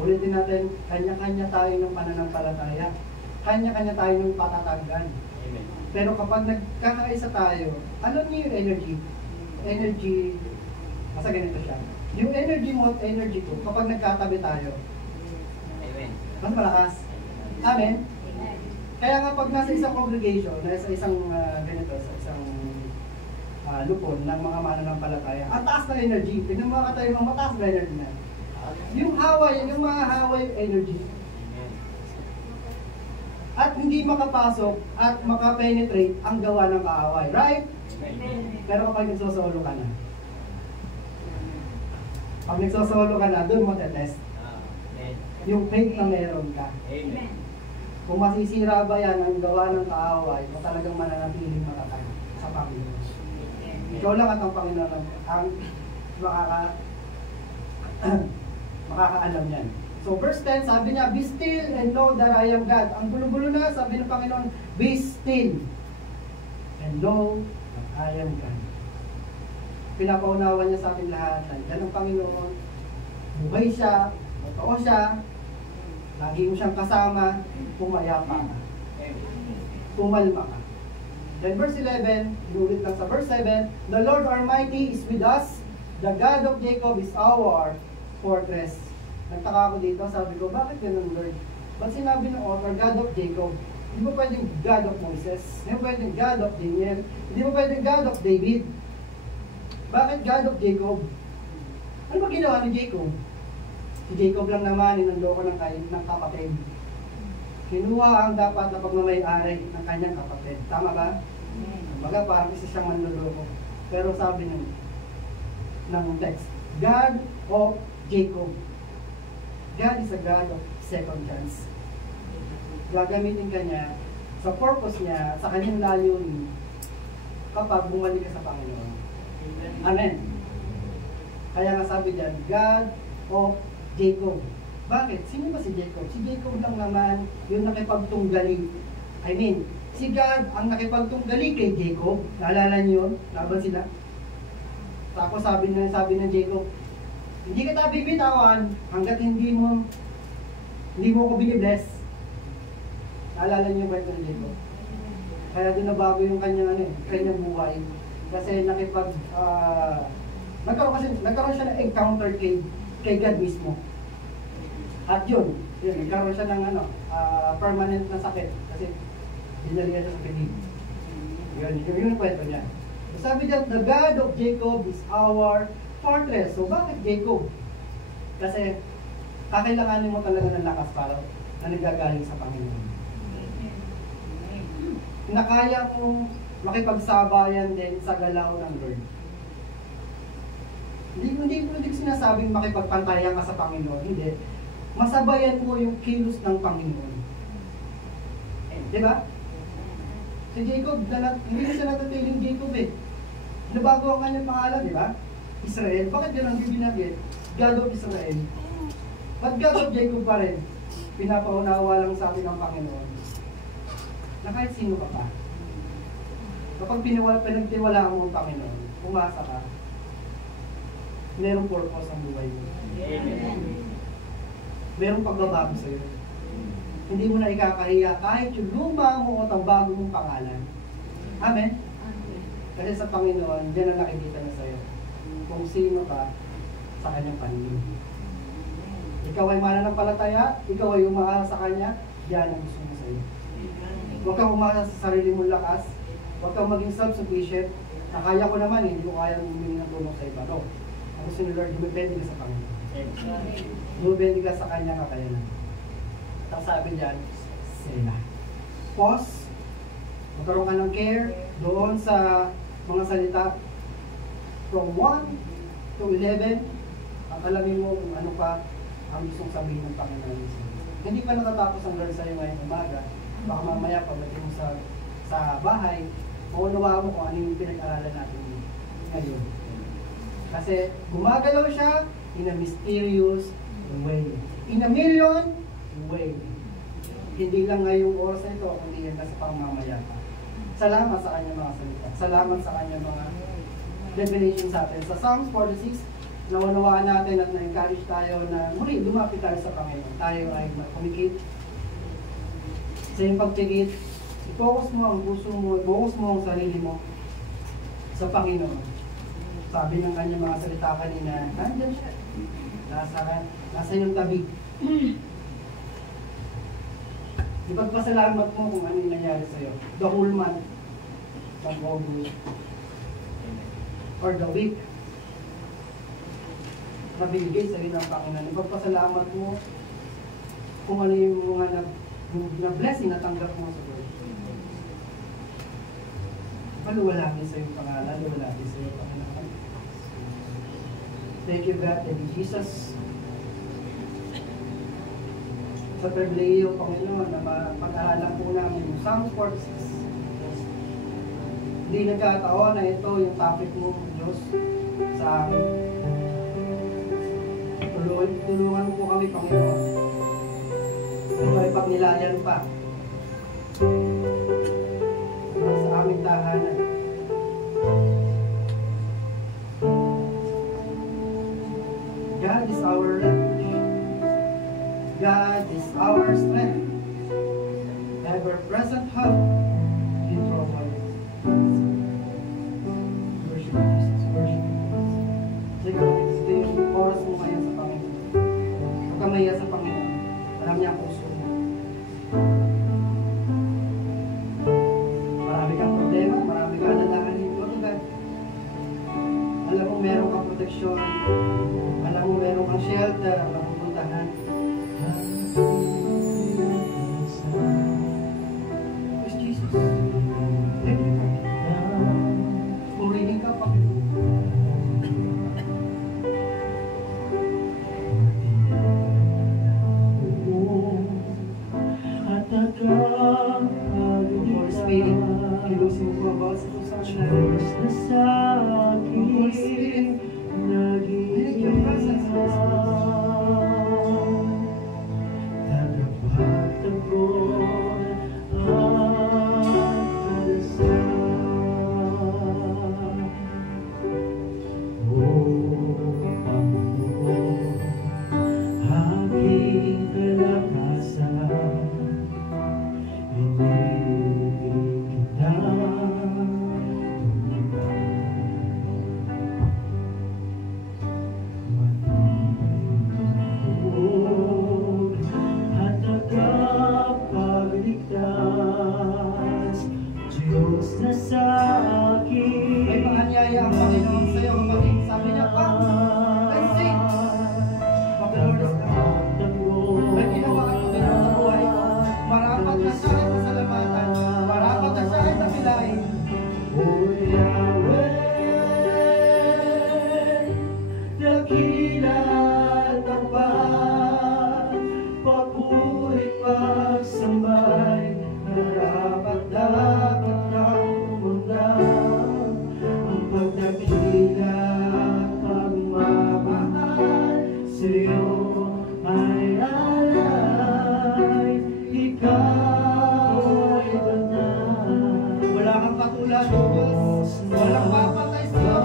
Ulitin natin, kanya-kanya tayo ng pananampalataya. Kanya-kanya tayo ng patatagan. Amen. Pero kapag nagkakaisa tayo, alam niyo yung energy? Energy, basta ganito siya. Yung energy mo at energy ko, kapag nagkatabi tayo, Amen. mas malakas. Amen? Kaya nga pag nasa isang congregation, nasa isang ganito, sa isang lupon ng mga mananampalataya, ang taas na energy. Tignan mo mga katayo, ang mataas na energy na. Yung haway, yung mga haway energy. At hindi makapasok at makapenetrate ang gawa ng kaaway. Right? Pero kapag nagsosolo ka na, doon mo tetest yung faith na meron ka. Amen. Kung masisira ba yan ang gawa ng kaaway, o talagang mananatiling matatag sa Panginoon. Ikaw lang at ang Panginoon ang makakaalam yan. So verse 10, sabi niya, be still and know that I am God. Ang gulo-gulo na, sabi ng Panginoon, be still and know that I am God. Pinapaunawa niya sa ating lahat na yan ang Panginoon. Buhay siya, totoo siya, lagi mo siyang kasama, pumayapa ka. Pumalma ka. Then verse 11, inulit lang sa verse 7, the Lord Almighty is with us, the God of Jacob is our fortress. Nagtaka ako dito, sabi ko, bakit ganun Lord? Ba't sinabi ng author, God of Jacob? Hindi mo pwedeng God of Moses, hindi mo pwedeng God of Daniel, hindi mo pwedeng God of David. Bakit God of Jacob? Ano ba ginawa ni Jacob? Si Jacob lang naman, inanloko ng kapatid. Kinuha ang dapat na pagmamayari ng kanyang kapatid. Tama ba? Baga parang isa siyang manloloko. Pero sabi ng text, God of Jacob. God is a God of second chance. Gagamitin ka niya sa purpose niya, sa kanyang layunin kapag bumalik ka sa Panginoon. Amen. Kaya nga sabi diyan, God of Jacob. Bakit? Sino ba si Jacob? Si Jacob lang naman yung nakipagtunggali. I mean, si God ang nakipagtunggali kay Jacob. Naalala niyo yun? Laban sila. Tapos sabi ng Jacob, hindi kita bibitawan hanggat hindi mo ako binibless. Naalala niyo yung kwento ni Jacob? Kaya doon nabago yung kanyang buhay. Kasi nagkaroon siya ng encounter kay God mismo. At yun, nagkaroon siya ng permanent na sakit. Kasi dinalihan siya sa kidney. Yun yung kwento niya. Sabi niya, the God of Jacob is our fortress. So bakit Jacob? Kasi kakailanganin mo talaga ng lakas para na nagagaling sa Panginoon. Na kaya mo makipagsabayan din sa galaw ng Lord. Hindi ko sinasabing makipagpantayan ka sa Panginoon. Hindi. Masabayan mo yung kilos ng Panginoon. Di ba? Si Jacob, hindi na siya natatiling Jacob eh. Nabago ang kanyang pangalan, di ba? Israel. Bakit yun ang bibinagin? God of Israel. But God of Jacob pa rin. Pinapaunawa lang sa atin ng Panginoon. Na kahit sino ka pa. Kapag pinagtiwalaan mo ang Panginoon, umasa ka, merong purpose ang buhay mo. Amen. Merong pagbabago sa'yo. Hindi mo na ikakahiya kahit yung luma mo o ang bago mong pangalan. Amen? Kasi sa Panginoon, diyan ang nakikita na sa'yo. Kung sino ka sa kanyang paningin. Ikaw ay mananampalataya, ikaw ay umaasa sa kanya, yan ang gusto mo sa'yo. Huwag kang umasa sa sarili mong lakas, huwag kang maging self-sufficient, na kaya ko naman, hindi ko kaya humingi ng tulong sa iba. No. Ang gusto ni Lord, dumipende ka sa Panginoon. Dumipende ka sa kanyang kakayanan. Tapos sabi diyan, Sela. Pause. Magkaroon ka ng care doon sa mga salita from 1 to 11 at alamin mo kung ano pa ang gustong sabihin ng Panginoon. Hindi pa natatapos ang Lord sa'yo ngayong umaga. Baka mamaya pagdating mo sa bahay, maunawaan mo kung ano yung pinag-aralan natin ngayon. Kasi gumagalaw siya in a mysterious way. In a million way. Hindi lang ngayong oras na ito, kundi yan kasi pang mamaya pa. Salamat sa kanyang mga salita. Salamat sa kanyang mga revelation sa atin. Sa Psalms 46, naunawaan natin at na-encourage tayo na muli lumapit tayo sa Panginoon. Tayo ay kumikit sa iyong pagtigit. I-focus mo ang puso mo, i-focus mo ang sarili mo sa Panginoon. Sabi ng kanyang mga salita kanina, nandyan siya. Nasa iyong tabi. Ipagpasalamat mo kung ano yung nangyari sa'yo. The whole month of August or the week na binigay sa'yo ng Panginoon. Ipagpasalamat mo kung ano yung mga na blessing na tanggap mo sa Lord. Paluwalhangin sa iyong pangalan, paluwalhangin sa iyong Panginoon. Thank you God, thank you Jesus. Sa pribileyo, Panginoon, na mapag-aralan po namin yung Psalms 46. Hindi nagkataon na ito yung topic mo, Diyos, sa amin. tulungan po kami, Panginoon. Ito ay pagnilayan pa sa aming tahanan. God is our refuge. God is our strength. Ever-present help in trouble. Worship Jesus, worship Jesus. Sige, ito yung oras mo ngayon sa Panginoon. Huwag ka maya sa Panginoon. Alam niya ang puso mo. Marami kang problema, marami kang alalahanin. Go to God. Alam mo meron kang proteksyon. Alam mo meron kang shelter na pupuntahan. Yes, Jesus. Purihin ka, Panginoon. Holy Spirit, ilusin mo ang bawat sitwasyon natin. Holy Spirit, let your presence be may panganyaya ang Panginoon sa iyo kapatid. Sabi niya pa, let's sing. But the Lord is God. May ginawa ang Panginoon sa buhay ko. Marapat na siya ay pasalamatan. Marapat na siya ay takilain. O Yahweh, dakila at tapat, papurit pagsambay, marapat dapat kang pumunta. Ang pagdakila at pagmamahal sa'yo ay alay. Ikaw ay banal. Wala kang katulad, Diyos. Walang papatay sa iyo.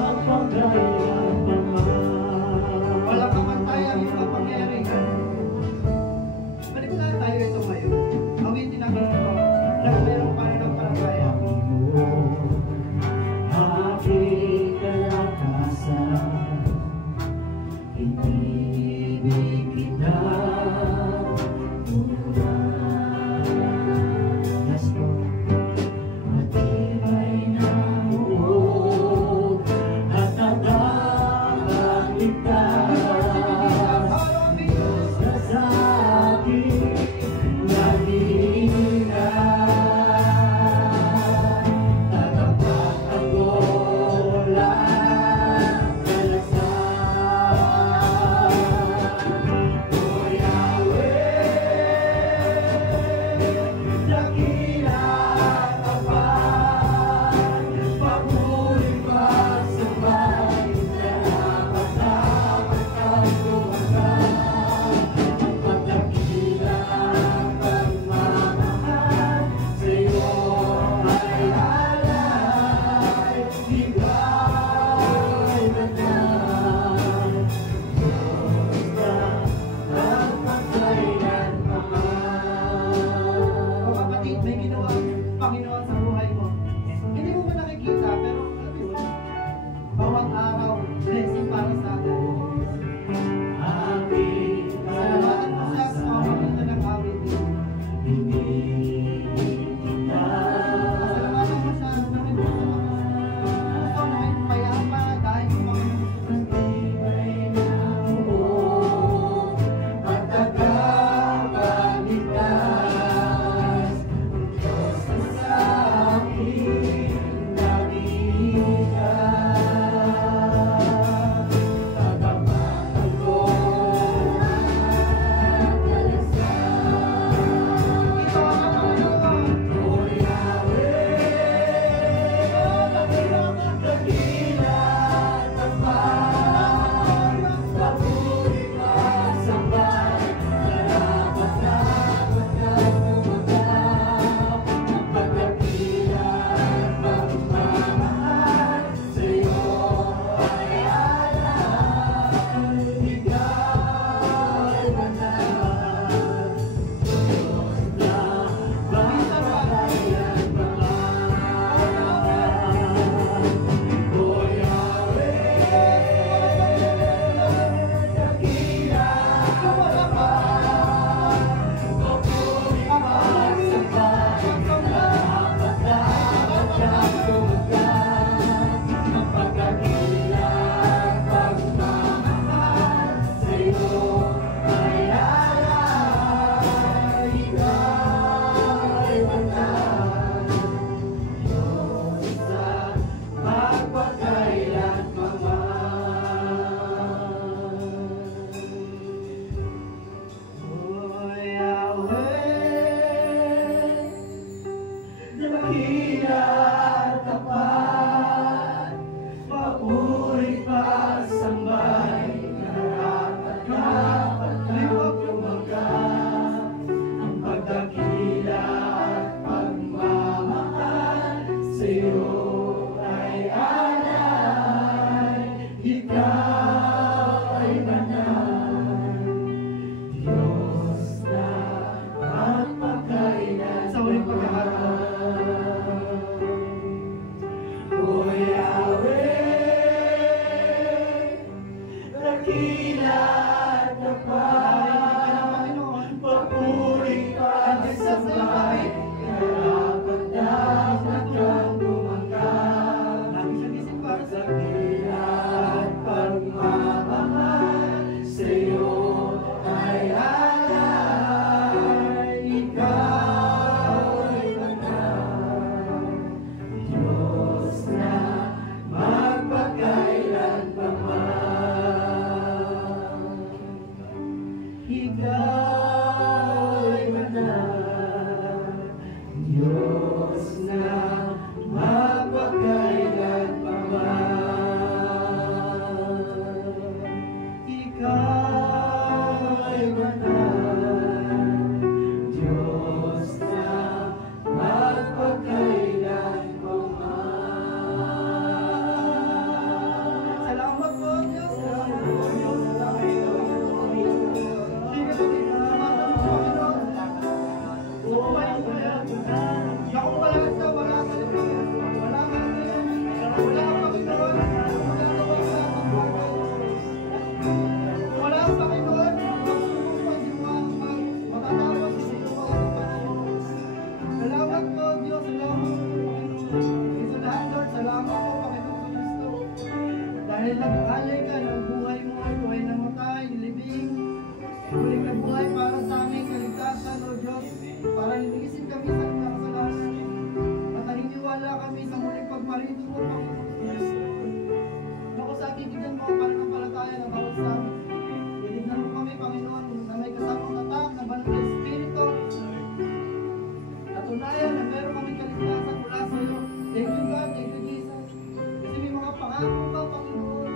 dakilat na papuri at sabay, karapat dapat kang bumangga. Dakilat pagmamahal sa'yo ay alay, ikaw ay banal, Diyos na magpakailan pa man. Ikaw ay banal, Diyos na magpakailan pa man. Ikaw ay banal, Diyos na magpakailan pa man. Salamat po, Diyos. Salamat po, Diyos. Dahil nag-alay ka ng buhay mo, buhay na matay, libing, muling na buhay para sa aming kaligtasan, O Diyos, para linisin kami sa mga kasalanan, at naniniwala kami sa muling pagmarito mo, Panginoon. Ako sa kikigyan mo ang pananampalataya ng bawat sa amin. Ilignan mo kami, Panginoon, na may kasamang tatak ng banal na Espiritu. Natunayan na meron kami kaligtasan mula sa iyo. Thank you, God. Thank you, Jesus. Kasi may mga pangako ka, Panginoon,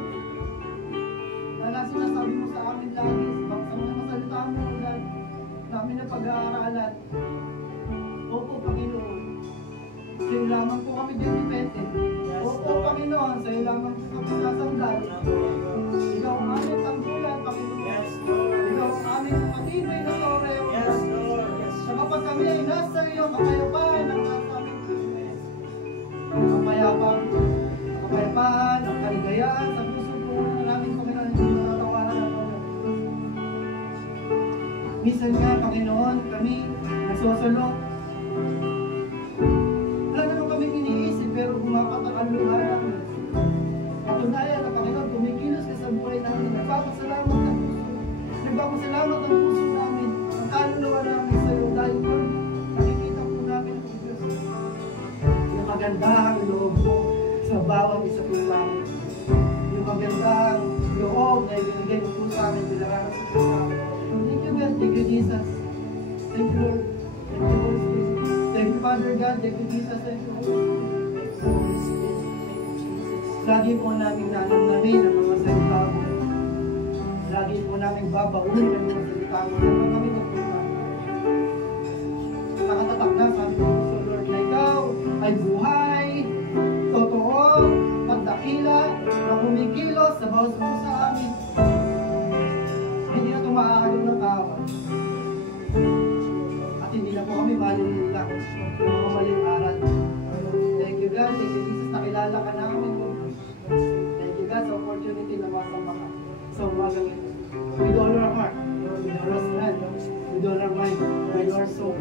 na sinasabi mo sa amin lagi, sa mga masalita mo, God, namin na pag-aaralan. Opo, Panginoon. Sa iyo lamang po kami depende. Opo, Panginoon. Sa iyo lamang po kami sasanggol. Ikaw ang aming tanggulan, Panginoon. Ikaw ang aming matibay na tore, O God. Sa kapag kami ay nasa iyo, kapayapaan ang nasa aming kapayapaan, ang kaligayaan sa puso po namin, Panginoon, hindi matatawaran natin. Minsan nga, Panginoon, kami nagsusulong. Wala naman kaming iniisip, pero gumapatak ang luha namin. Patunayan na, Panginoon, kumikilos ka sa buhay namin. Nagpapasalamat ang puso. Nagpapasalamat ang puso namin. Ang kaluluwa namin sa iyo. Dahil po, nakikita po namin ang Diyos. Yung magandang loob mo sa bawat isa po namin. Yung magandang loob na ibinigay mo po sa amin, bilaranas mo po sa amin. Thank you, God. Thank you, Jesus. Thank you, Lord. Thank you, Holy Spirit. Thank you, Father God. Thank you, Jesus. Thank you, Holy Spirit. Lagi po namin nanamnamin ang mga salita mo. Lagi po namin babaunin ang mga salita mo. Saan kami magpunta? Nakatatak na sa aming puso, Lord, na ikaw ay buhay, totoo, pagdakila, na kumikilos sa bawat puso sa amin. Hindi na ito maaalong ng kawan. At hindi na po kami malilila ng mga maling aral. Thank you, God. Thank you, Jesus. Nakilala ka namin, Lord. Thank you, God, sa opportunity na masama ka sa umagang ito. With all our heart, with all our strength, with all our mind, with our soul.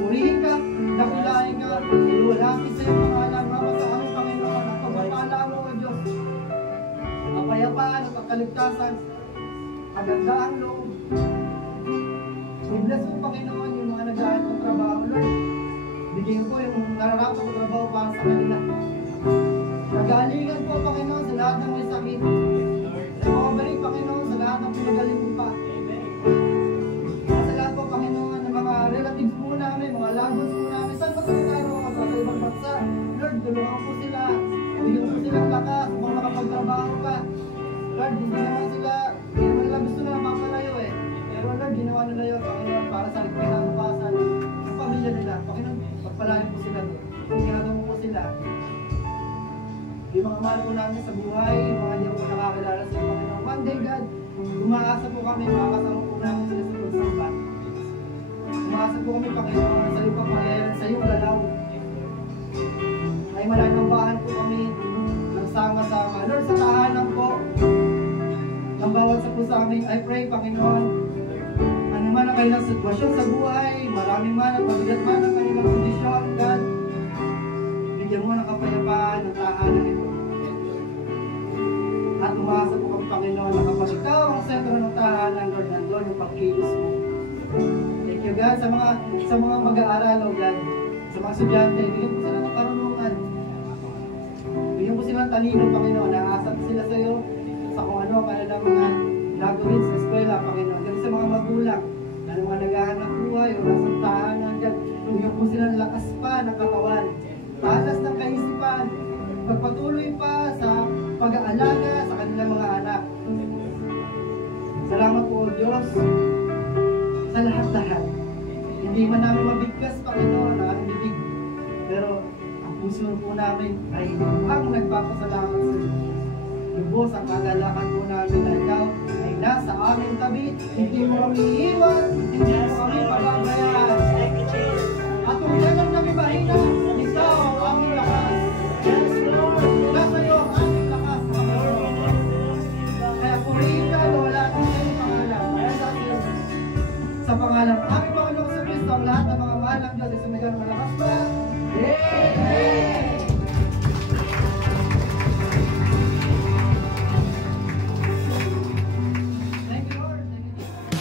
Purihin ka, dakilahin ka, iluwalhati sa iyong pangalan, Mama, sa aming Panginoon, at pagpapala mo, O Diyos. Kapayapaan at kaligtasan, kagandaang loob. I-bless mo, Panginoon, yung mga nag-aaral ng trabaho, Lord. Bigyan po yung nararapat ng trabaho para sa kanila. Nagalingan po, Panginoon, sa lahat ng may sakit. Nakabalik, Panginoon, sa lahat ng pinagaling mo pa. Sa lahat po, Panginoon, ng mga relatives po namin, mga lagots po namin, saan ba sa ibang bansa? Lord, tulungan po sila. Bigyan po silang lakas kung makapagtrabaho ka. Lord, hindi naman nila gusto na mapalayo eh. Pero Lord, ginawa nila yun, Panginoon, para sa kinabukasan ng pamilya nila. Panginoon, pagpalain po sila doon. Ginagawa mo po sila. Yung mga mahal po namin sa buhay, yung mga hindi po nakakilala sa Panginoon. One day, God, umaasa po kami, makakasama po namin sila sa pagsamba. Umaasa po kami, Panginoon, sa iyong pagpalayaran, sa iyong galaw. Ay malayang bahan po kami ng sama-sama. Lord, sa tahanan po, I pray, Panginoon, ano man ang kanilang sitwasyon sa buhay, maraming man at mabigat man ang kanilang kondisyon, God, bigyan mo ng kapayapaan ng tahanan ito. At umasa po kang Panginoon na kapag ikaw ang sentro ng tahanan, Lord, nandun yung pagkilos mo. Thank you, God, sa mga mag-aaral, oh God, sa mga estudyante, bigyan po sila ng karunungan. Bigyan po sila ng talino, Panginoon, naasap sila sa iyo sa kung ano kanilang mga gagawin sa eskwela, Panginoon. Kasi sa mga magulang, na mga naghahanap buhay o nasa tahanan, God, bigyan po sila ng lakas pa ng katawan, talas ng kaisipan, pagpatuloy pa sa pag-aalaga sa kanilang mga anak. Salamat po, Diyos, sa lahat-lahat. Hindi man namin mabigkas, Panginoon, na aming bibig. Pero ang puso po namin ay ang nagpapasalamat sa iyo. Lubos ang kagalakan po namin na ikaw ay nasa aming tabi. Hindi mo kami iiwan, hindi mo kami pababayaan. At kung kailan kami mahina, ikaw ang aming lakas. Yes, Lord. Nasa iyo ang aming lakas, Panginoon. Kaya purihin ka, wala kang sa'yo pangalan. Sa pangalan ng aming Panginoon sa Kristo, ang lahat ng mga mahal ng Diyos ay sumigang malakas pa. Amen! Thank you, Lord. Thank you, Jesus.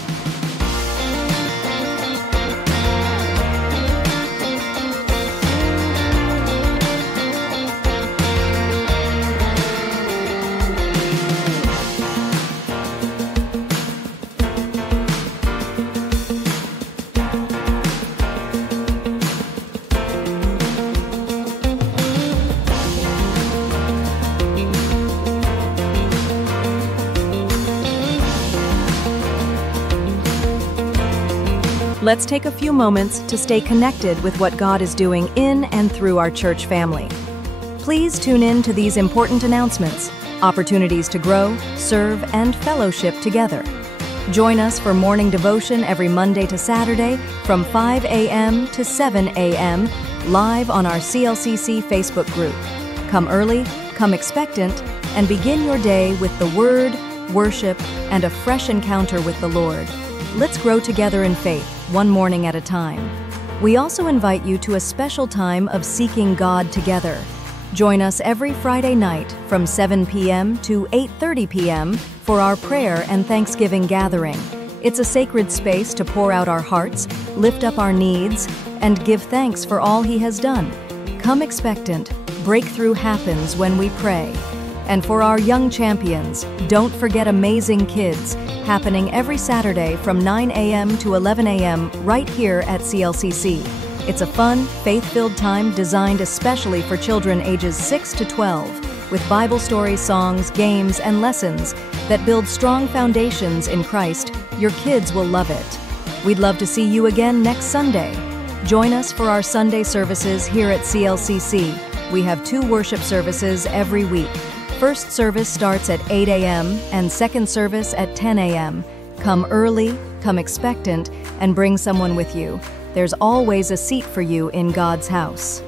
Let's take a few moments to stay connected with what God is doing in and through our church family. Please tune in to these important announcements, opportunities to grow, serve, and fellowship together. Join us for morning devotion every Monday to Saturday from 5 a.m. to 7 a.m. live on our CLCC Facebook group. Come early, come expectant, and begin your day with the Word, worship, and a fresh encounter with the Lord. Let's grow together in faith, one morning at a time. We also invite you to a special time of seeking God together. Join us every Friday night from 7 p.m. to 8:30 p.m. for our prayer and Thanksgiving gathering. It's a sacred space to pour out our hearts, lift up our needs, and give thanks for all He has done. Come expectant. Breakthrough happens when we pray. And for our young champions, don't forget Amazing Kids, happening every Saturday from 9 a.m. to 11 a.m. right here at CLCC. It's a fun, faith-filled time designed especially for children ages 6 to 12, with Bible stories, songs, games, and lessons that build strong foundations in Christ. Your kids will love it. We'd love to see you again next Sunday. Join us for our Sunday services here at CLCC. We have 2 worship services every week. First service starts at 8 a.m. and second service at 10 a.m. Come early, come expectant, and bring someone with you. There's always a seat for you in God's house.